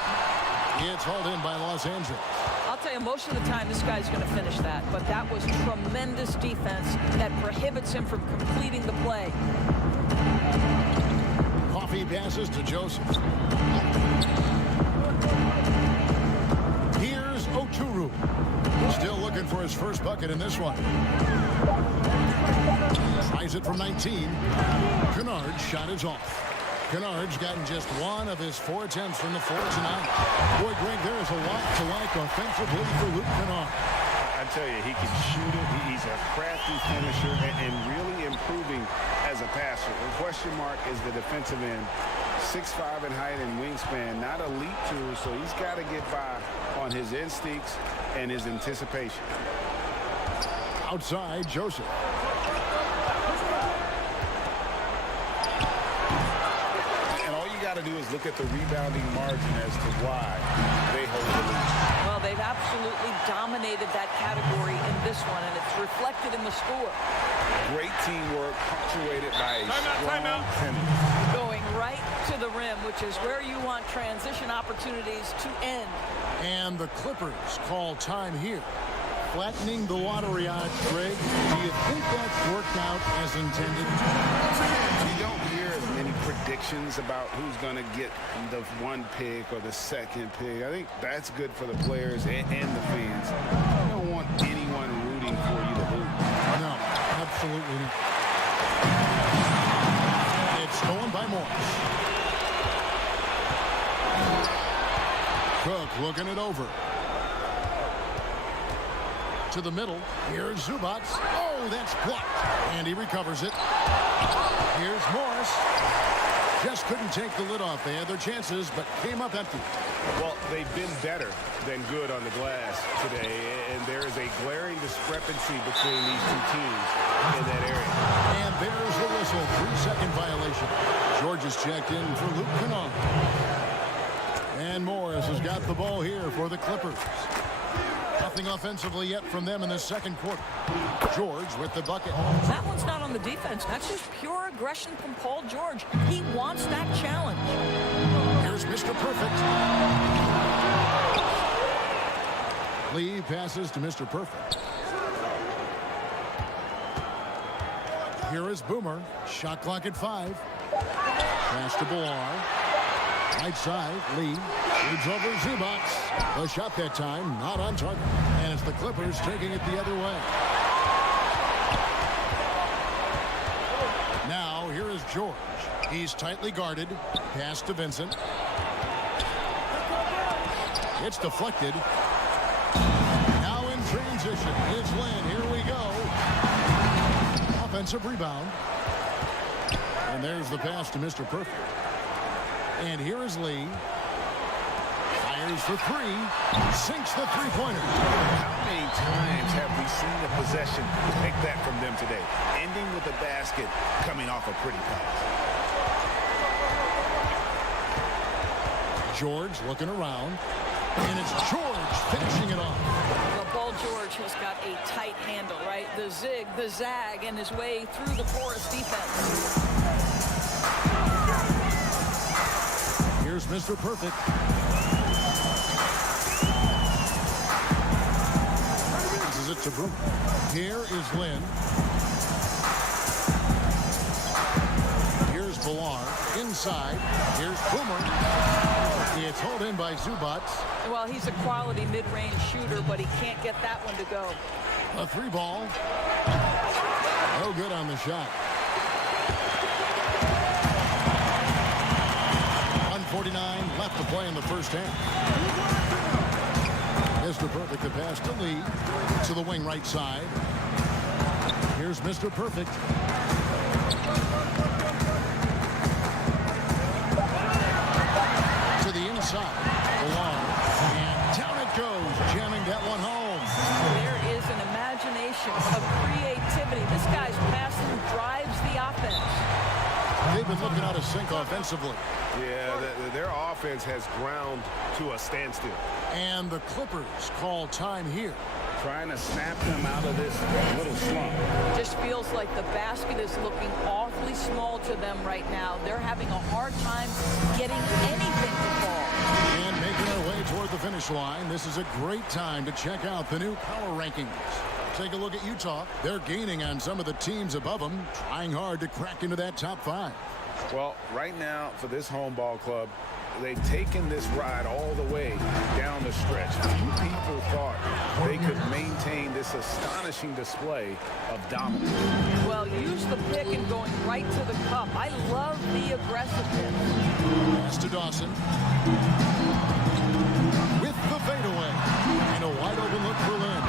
It's hauled in by Los Angeles. I'll tell you, most of the time this guy's going to finish that. But that was tremendous defense that prohibits him from completing the play. Coffey passes to Joseph. Here's Oturu. Still looking for his first bucket in this one. Tries it from 19. Kennard's shot is off. Kennard's gotten just one of his 4 attempts from the floor tonight. Boy, Greg, there is a lot to like offensively for Luke Kennard. I tell you, he can shoot it. He's a crafty finisher and really improving as a passer. The question mark is the defensive end. 6'5" in height and wingspan, not elite tools, so he's got to get by on his instincts and his anticipation. Outside, Joseph. To do is look at the rebounding margin as to why they hold the lead. Well, they've absolutely dominated that category in this one, and it's reflected in the score. Great teamwork punctuated by a strong finish. Going right to the rim, which is where you want transition opportunities to end. And the Clippers call time here. Flattening the lottery odds, Greg. Do you think that's worked out as intended? You don't hear as many predictions about who's going to get the 1 pick or the 2nd pick. I think that's good for the players and the fans. You don't want anyone rooting for you to lose. No, absolutely not. It's stolen by Morris. Cook looking it over. To the middle. Here's Zubac. Oh, that's blocked. And he recovers it. Here's Morris. Just couldn't take the lid off. They had their chances, but came up empty. Well, they've been better than good on the glass today, and there is a glaring discrepancy between these two teams in that area. And there's the whistle. 3-second violation. George is checked in for Luke Kennard. And Morris has got the ball here for the Clippers. Nothing offensively yet from them in the second quarter. George with the bucket. That one's not on the defense. That's just pure aggression from Paul George. He wants that challenge. Here's Mr. Perfect. Lee passes to Mr. Perfect. Here is Boomer. Shot clock at 5. Pass to Ballar. Right side, Lee. Leads over Zubac. The shot that time, not on target. And it's the Clippers taking it the other way. Now, here is George. He's tightly guarded. Pass to Vincent. It's deflected. Now in transition, it's Lynn. Here we go. Offensive rebound. And there's the pass to Mr. Perfect. And here is Lee. Fires for 3. Sinks the three-pointer. How many times have we seen the possession like that from them today? Ending with a basket, coming off a pretty pass. George looking around. And it's George finishing it off. Well, Paul George has got a tight handle, right? The zig, the zag, and his way through the porous defense. Here's Mr. Perfect. This is it to Brook. Here is Lynn. Here's Ballar. Inside. Here's Boomer. It's held in by Zubac. Well, he's a quality mid-range shooter, but he can't get that one to go. A 3-ball. No good on the shot. 1:49 left to play in the first half. Mr. Perfect, the pass to Lee. To the wing right side. Here's Mr. Perfect. To the inside. Along. And down it goes. Jamming that one home. There is an imagination of creativity. This guy's passing drives the offense. They've been looking out of sync offensively. Yeah, their offense has ground to a standstill. And the Clippers call time here. Trying to snap them out of this little slump. Just feels like the basket is looking awfully small to them right now. They're having a hard time getting anything to fall. And making our way toward the finish line. This is a great time to check out the new power rankings. Take a look at Utah. They're gaining on some of the teams above them, trying hard to crack into that top 5. Well, right now, for this home ball club, they've taken this ride all the way down the stretch. Few people thought they could maintain this astonishing display of dominance. Well, use the pick and going right to the cup. I love the aggressiveness. Pass to Dawson. With the fadeaway. And a wide open look for Lynn.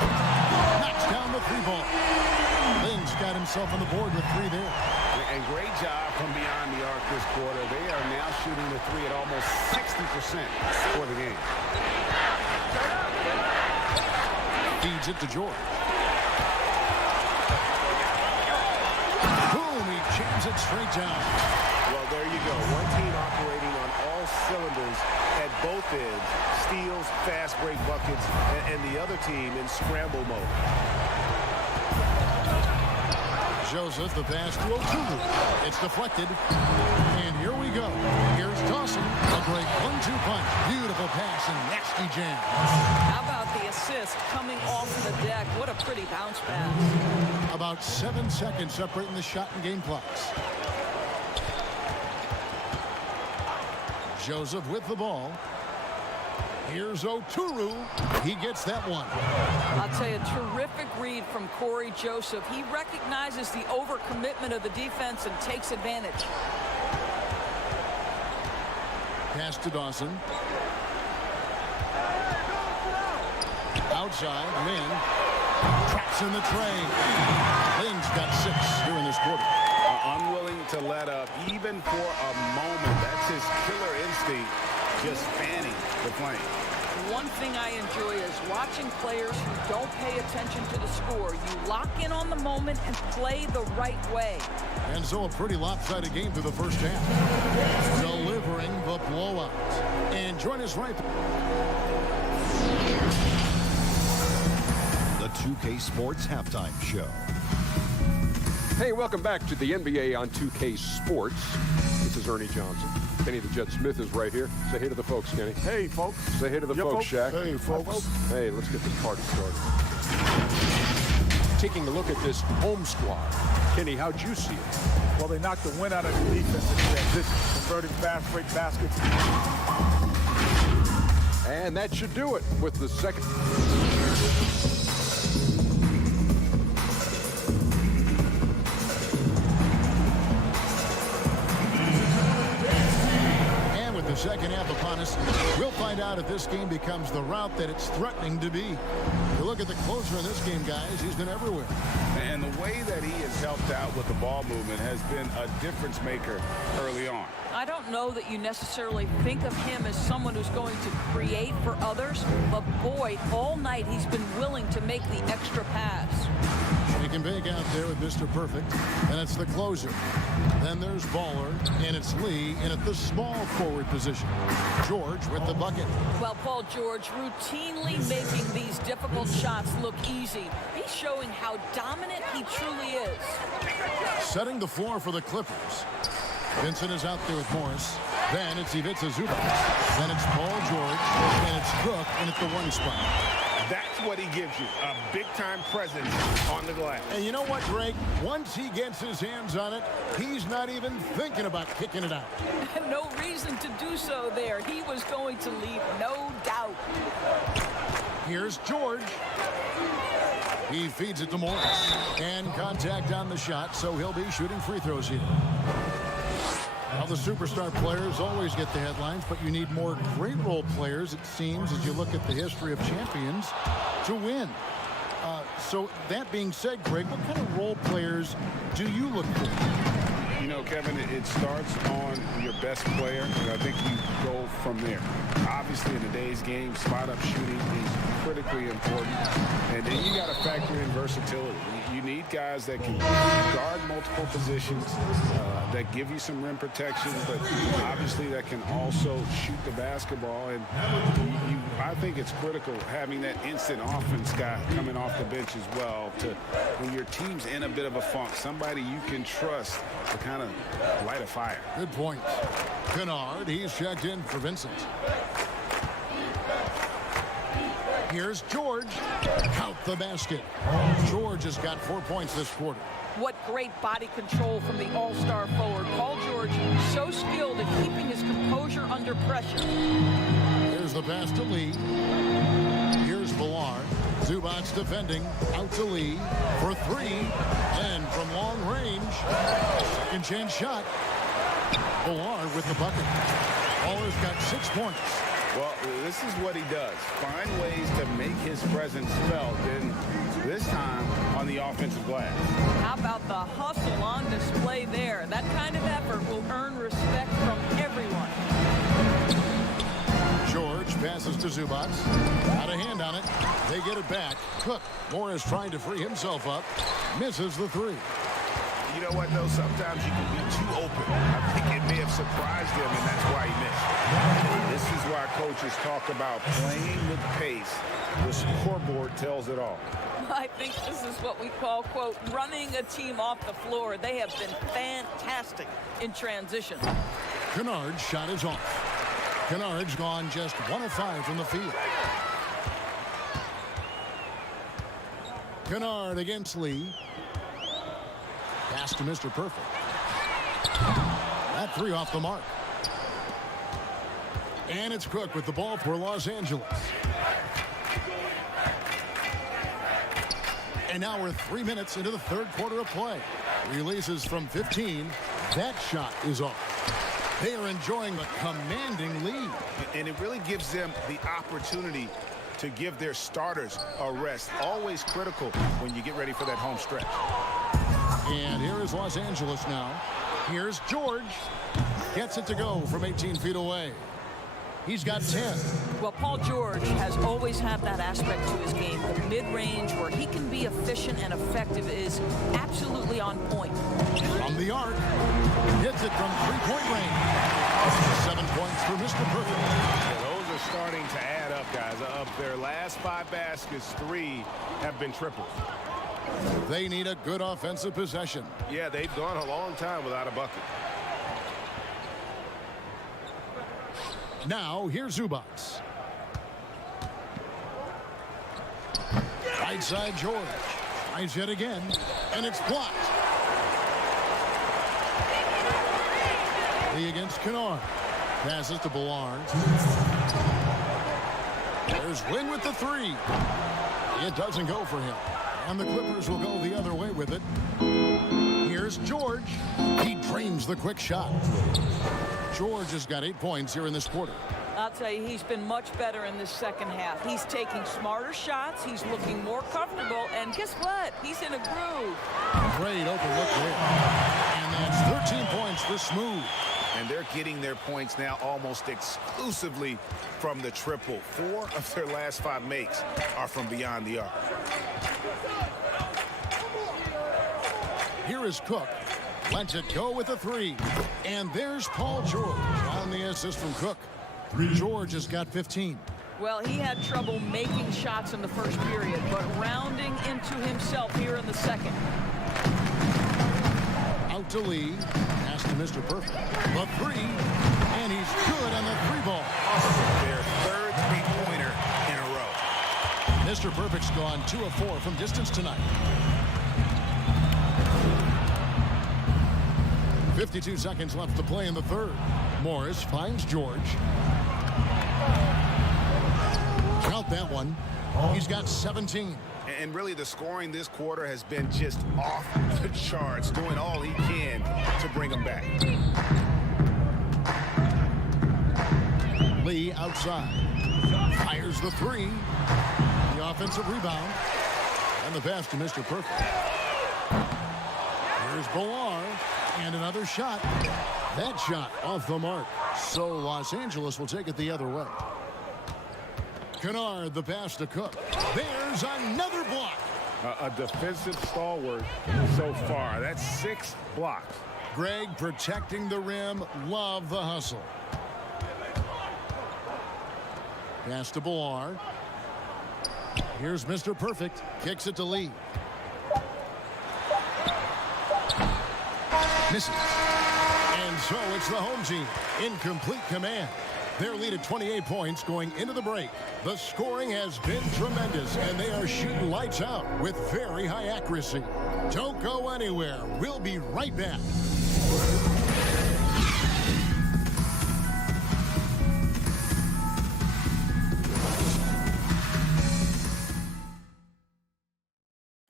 Knocks down the 3-ball. Lynn's got himself on the board with 3 there. And great job from beyond the arc this quarter. They are now shooting the 3 at almost 60% for the game. Feeds it to George. Boom, he jams it straight down. Well, there you go. One team operating on all cylinders at both ends. Steals, fast break buckets, and the other team in scramble mode. Joseph, the pass to Oturu. It's deflected. And here we go. Here's Dawson. A great 1-2 punch. Beautiful pass and nasty jam. How about the assist coming off the deck? What a pretty bounce pass. About 7 seconds separating the shot and game clocks. Joseph with the ball. Here's Oturu. He gets that one. I'll tell you, terrific read from Corey Joseph. He recognizes the overcommitment of the defense and takes advantage. Pass to Dawson. Outside, Lynn. Traps in the tray. Lynn's got 6 here in this quarter. Unwilling to let up, even for a moment. That's his killer instinct, just fanning the flame. One thing I enjoy is watching players who don't pay attention to the score. You lock in on the moment and play the right way. And so a pretty lopsided game through the first half. Delivering the blowout. And join us right 2K Sports Halftime Show. Hey, welcome back to the NBA on 2K Sports. This is Ernie Johnson. Kenny the Jet Smith is right here. Say hey to the folks, Kenny. Hey, folks. Say hey to the folks, Shaq. Hey, folks. Hey, let's get this party started. Taking a look at this home squad. Kenny, how'd you see it? Well, they knocked the wind out of the defense in transition, converting fast break baskets. And that should do it with the second. And with the second half upon us, we'll find out if this game becomes the route that it's threatening to be. You look at the closer in this game, guys, he's been everywhere. And the way that he has helped out with the ball movement has been a difference maker early on. I don't know that you necessarily think of him as someone who's going to create for others, but boy, all night he's been willing to make the extra pass. Shaking big out there with Mr. Perfect, and it's the closer. Then there's Baller, and it's Lee, and at the small forward position. George with the bucket. Well, Paul George routinely making these difficult shots look easy. He's showing how dominant he truly is. Setting the floor for the Clippers. Vincent is out there with Morris. Then it's Ivica Zubac. Then it's Paul George, and it's Cook, and at the one spot. That's what he gives you, a big-time presence on the glass. And you know what, Greg? Once he gets his hands on it, he's not even thinking about kicking it out. No reason to do so there. He was going to leave, no doubt. Here's George. He feeds it to Morris. And contact on the shot, so he'll be shooting free throws here. Now, the superstar players always get the headlines, but you need more great role players, it seems, as you look at the history of champions, to win. So that being said, Greg, what kind of role players do you look for? You know, Kevin, it starts on your best player, and I think you go from there. Obviously, in today's game, spot-up shooting is critically important, and then you got to factor in versatility. You need guys that can guard multiple positions, that give you some rim protection, but obviously that can also shoot the basketball. And I think it's critical having that instant offense guy coming off the bench as well to, when your team's in a bit of a funk, somebody you can trust to kind of light a fire. Good point. Kennard, he's checked in for Vincent. Here's George. Count the basket. George has got 4 points this quarter. What great body control from the all-star forward. Paul George, so skilled at keeping his composure under pressure. Here's the pass to Lee. Here's Villar. Zubac's defending. Out to Lee for three. And from long range, second chance shot. Villar with the bucket. Baller's got 6 points. Well, this is what he does. Find ways to make his presence felt, and this time on the offensive glass. How about the hustle on display there? That kind of effort will earn respect from everyone. George passes to Zubac. Got a hand on it. They get it back. Cook. Morris trying to free himself up. Misses the three. You know what, though? Sometimes you can be too open. I think it may have surprised him, and that's why he missed. This is why coaches talk about playing with pace. The scoreboard tells it all. I think this is what we call, quote, running a team off the floor. They have been fantastic in transition. Kennard's shot is off. Kennard's gone just 1 of 5 from the field. Kennard against Lee. Pass to Mr. Perfect. That three off the mark. And it's Cook with the ball for Los Angeles. And now we're 3 minutes into the third quarter of play. Releases from 15. That shot is off. They are enjoying a commanding lead. And it really gives them the opportunity to give their starters a rest. Always critical when you get ready for that home stretch. And here is Los Angeles now. Here's George. Gets it to go from 18 feet away. He's got 10. Well, Paul George has always had that aspect to his game. The mid-range where he can be efficient and effective is absolutely on point. From the arc. Hits it from three-point range. 7 points for Mr. Perfect. Yeah, those are starting to add up, guys. A their last 5 baskets, 3 have been triples. They need a good offensive possession. Yeah, they've gone a long time without a bucket. Now, here's Zubac. Right side, George. Tries it again, and it's blocked. Lee against Kennard. Passes to Ballard. There's Wynn with the 3. It doesn't go for him. And the Clippers will go the other way with it. Here's George. He drains the quick shot. George has got 8 points here in this quarter. I'll tell you, he's been much better in this second half. He's taking smarter shots. He's looking more comfortable. And guess what? He's in a groove. Great open look there. And that's 13 points for Smooth. And they're getting their points now almost exclusively from the triple. 4 of their last 5 makes are from beyond the arc. Here is Cook. Lets it go with a 3. And there's Paul George on the assist from Cook. George has got 15. Well, he had trouble making shots in the first period, but rounding into himself here in the second. Out to Lee. Pass to Mr. Perfect. The 3. And he's good on the 3-ball. Their 3rd 3-pointer in a row. Mr. Perfect's gone 2 of 4 from distance tonight. 52 seconds left to play in the 3rd. Morris finds George. Count that one. He's got 17. And really the scoring this quarter has been just off the charts, doing all he can to bring them back. Lee outside. Fires the 3. The offensive rebound. And the pass to Mr. Perfect. Here's Ballard. And another shot. That shot off the mark. So Los Angeles will take it the other way. Kennard, the pass to Cook. There's another block. A defensive stalwart so far. That's 6 blocks. Greg protecting the rim. Love the hustle. Pass to Ballard. Here's Mr. Perfect. Kicks it to Lee. Misses. And so it's the home team in complete command. Their lead at 28 points going into the break. The scoring has been tremendous, and they are shooting lights out with very high accuracy. Don't go anywhere. We'll be right back.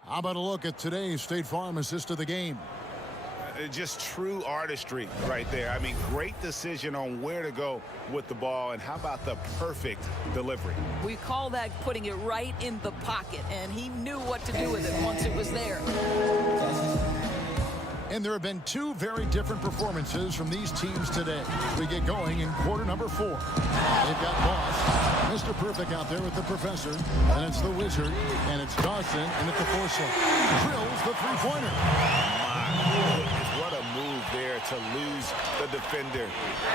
How about a look at today's State Farm assist of the game? Just true artistry right there. I mean, great decision on where to go with the ball, and how about the perfect delivery? We call that putting it right in the pocket, and he knew what to do with it once it was there. And there have been 2 very different performances from these teams today. We get going in quarter number 4. They've got Boss, Mr. Perfect out there with the Professor, and it's the Wizard, and it's Dawson, and it's the Forsyth. Drills the 3-pointer. What a move there to lose the defender.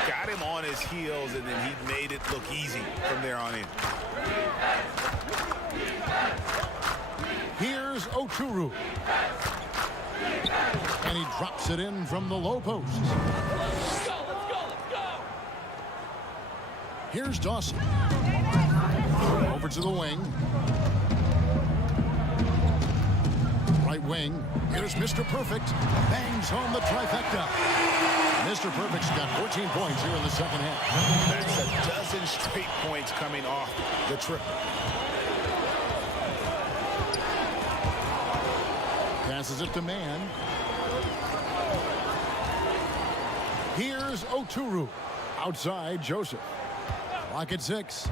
Got him on his heels, and then he made it look easy from there on in. Here's Oturu. And he drops it in from the low post. Let's go, let's go, let's go. Here's Dawson. Over to the wing. Right wing. Here's Mr. Perfect. Bangs home the trifecta. Mr. Perfect's got 14 points here in the second half. That's a dozen straight points coming off the triple. Passes it to Mann. Here's Oturu. Outside, Joseph. Clock at 6.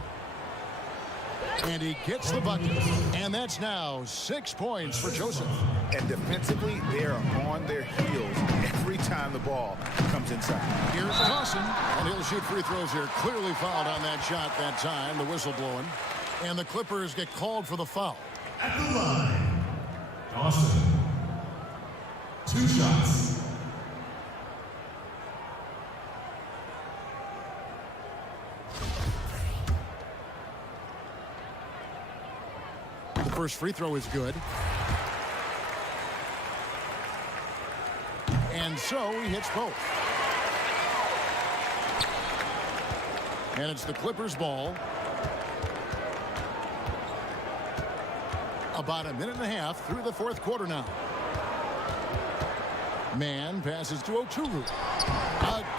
And he gets the bucket. And that's now 6 points for Joseph. And defensively, they are on their heels every time the ball comes inside. Here's Dawson. And he'll shoot free throws here. Clearly fouled on that shot that time. The whistle blowing. And the Clippers get called for the foul. At the line, Dawson. 2 shots. First free throw is good. And so he hits both. And it's the Clippers' ball. About a minute and a half through the fourth quarter now. Man passes to Oturu.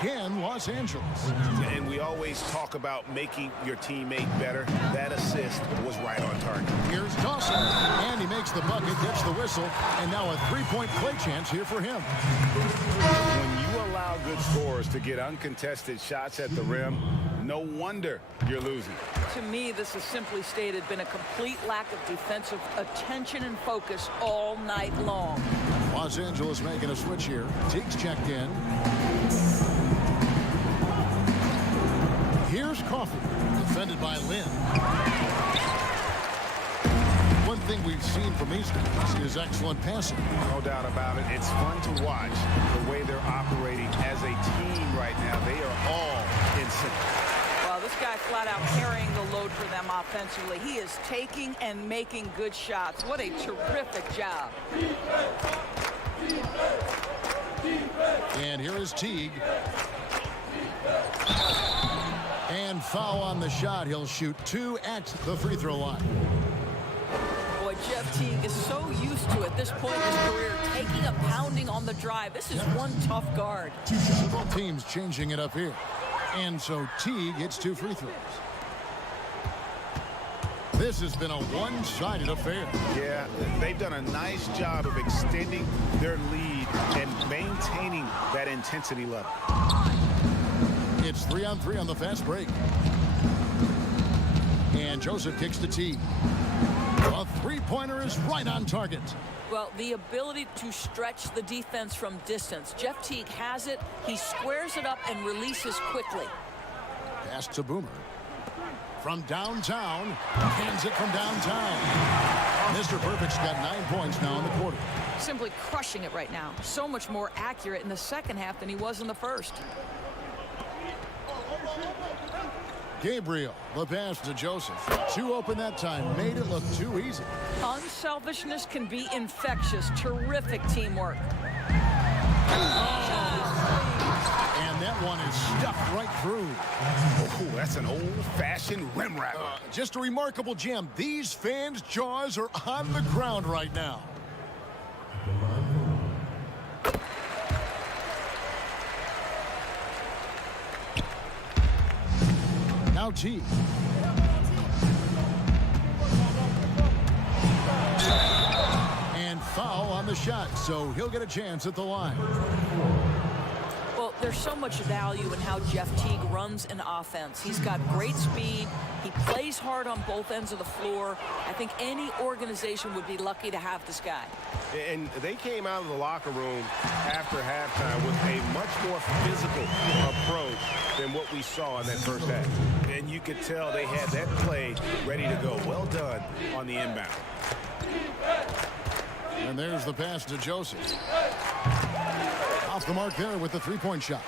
Again, Los Angeles. And we always talk about making your teammate better. That assist was right on target. Here's Dawson, and he makes the bucket, gets the whistle, and now a three-point play chance here for him. When you allow good scorers to get uncontested shots at the rim, no wonder you're losing. To me, this has simply stated been a complete lack of defensive attention and focus all night long. Los Angeles making a switch here. Teague's checked in. Here's Coffey, defended by Lynn. One thing we've seen from these guys is excellent passing. No doubt about it. It's fun to watch the way they're operating as a team right now. They are all in sync. Well, this guy flat out carrying the load for them offensively. He is taking and making good shots. What a terrific job. And here is Teague. And foul on the shot. He'll shoot 2 at the free throw line. Boy, Jeff Teague is so used to, at this point in his career, taking a pounding on the drive. This is one tough guard. Both teams changing it up here. And so Teague hits 2 free throws. This has been a one-sided affair. Yeah, they've done a nice job of extending their lead and maintaining that intensity level. It's 3-on-3 on the fast break. And Joseph kicks to Teague. A three-pointer is right on target. Well, the ability to stretch the defense from distance. Jeff Teague has it. He squares it up and releases quickly. Pass to Boomer. From downtown. Hands it from downtown. Mr. Perfect's got 9 points now in the quarter. Simply crushing it right now. So much more accurate in the second half than he was in the first. Gabriel, the pass to Joseph. 2 open that time. Made it look too easy. Unselfishness can be infectious. Terrific teamwork. And that one is stuffed right through. Oh, that's an old-fashioned rim wrap. Just a remarkable gem. These fans' jaws are on the ground right now. Now Teague. And foul on the shot, so he'll get a chance at the line. Well, there's so much value in how Jeff Teague runs an offense. He's got great speed. He plays hard on both ends of the floor. I think any organization would be lucky to have this guy. And they came out of the locker room after halftime with a much more physical approach than what we saw in that first half. And you could tell they had that play ready to go. Well done on the inbound. And there's the pass to Joseph. Off the mark there with the three-point shot.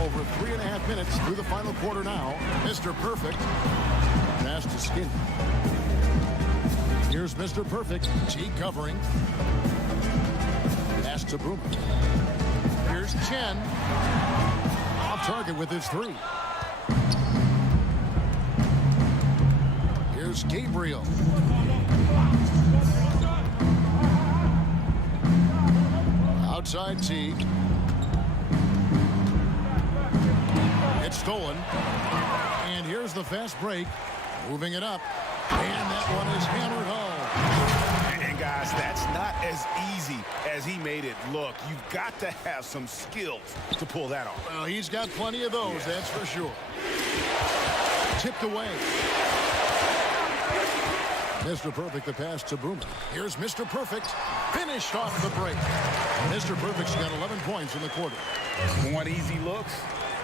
Over 3.5 minutes through the final quarter now. Mr. Perfect. Pass to Skinny. Here's Mr. Perfect. Teague covering. Pass to Boomer. Here's Chen. Off target with his 3. Here's Gabriel. Outside Teague. It's stolen. And here's the fast break. Moving it up. And that one is hammered home. And guys, that's not as easy as he made it look. You've got to have some skills to pull that off. Well, he's got plenty of those, that's for sure. Tipped away. Mr. Perfect, the pass to Boomer. Here's Mr. Perfect. Finished off the break. Mr. Perfect's got 11 points in the quarter. Want easy looks?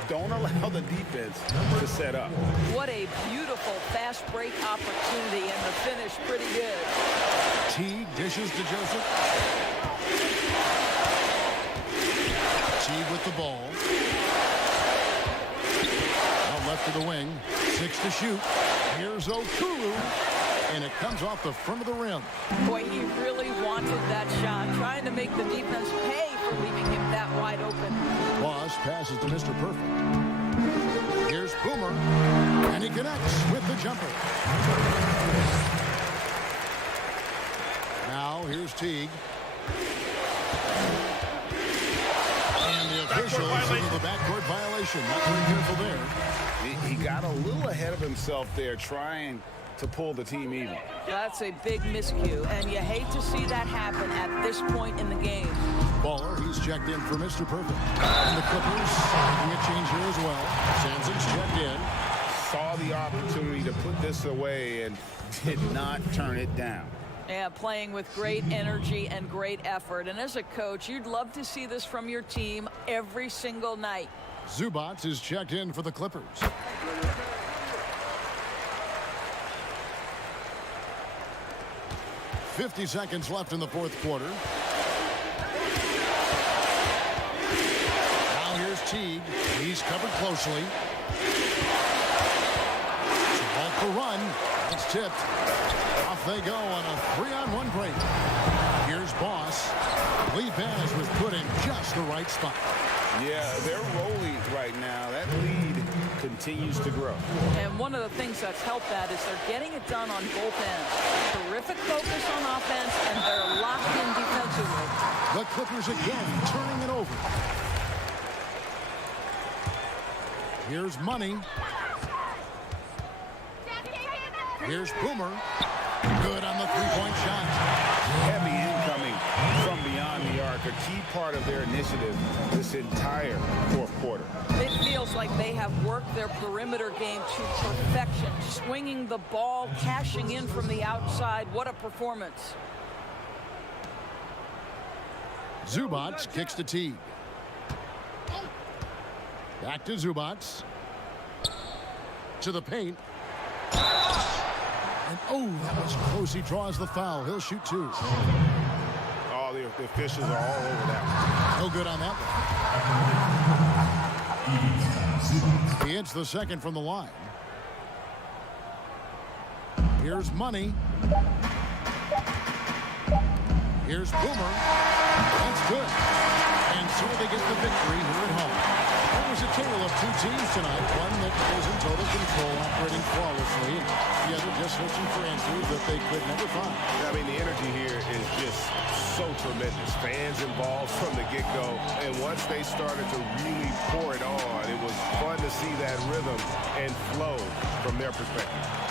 Don't allow the defense to set up. What a beautiful fast break opportunity, and the finish pretty good. Teague dishes to Joseph. Teague with the ball. Out left to the wing. 6 to shoot. Here's Oturu. and it comes off the front of the rim. Boy, he really wanted that shot, trying to make the defense pay for leaving him that wide open. Boss passes to Mr. Perfect. Here's Boomer, and he connects with the jumper. Now here's Teague. And the officials into the backcourt violation. Not very careful there. He got a little ahead of himself there, trying to pull the team even. That's a big miscue, and you hate to see that happen at this point in the game. Baller, he's checked in for Mr. Perfect. And the Clippers making a change here as well. Sandson's checked in. Saw the opportunity to put this away and did not turn it down. Yeah, playing with great energy and great effort. And as a coach, you'd love to see this from your team every single night. Zubac is checked in for the Clippers. .50 seconds left in the fourth quarter. Now here's Teague. He's covered closely. Ball for run. It's tipped. Off they go on a 3-on-1 break. Here's Boss. Lee Baz was put in just the right spot. Yeah, they're rolling right now. That lead continues to grow. And one of the things that's helped that is they're getting it done on both ends. Terrific focus on offense, and they're locked in defensively. The Clippers again turning it over. Here's Money. Here's Boomer. Good on the three-point shot. Heavy incoming from beyond the arc, a key part of their initiative this entire fourth quarter. It feels like they have worked their perimeter game to perfection, swinging the ball, cashing in from the outside. What a performance. Zubac kicks to Teague. Back to Zubac. To the paint. And oh, that was close. He draws the foul. He'll shoot two. Oh, the officials are all over that. No good on that one. He hits the second from the line. Here's Money. Here's Boomer. That's good. And so they get the victory here at home. It was a tale of two teams tonight. One that was in total control, operating flawlessly. The other just searching for answers that they could never find. I mean, the energy here is just so tremendous. Fans involved from the get-go. And once they started to really pour it on, it was fun to see that rhythm and flow from their perspective.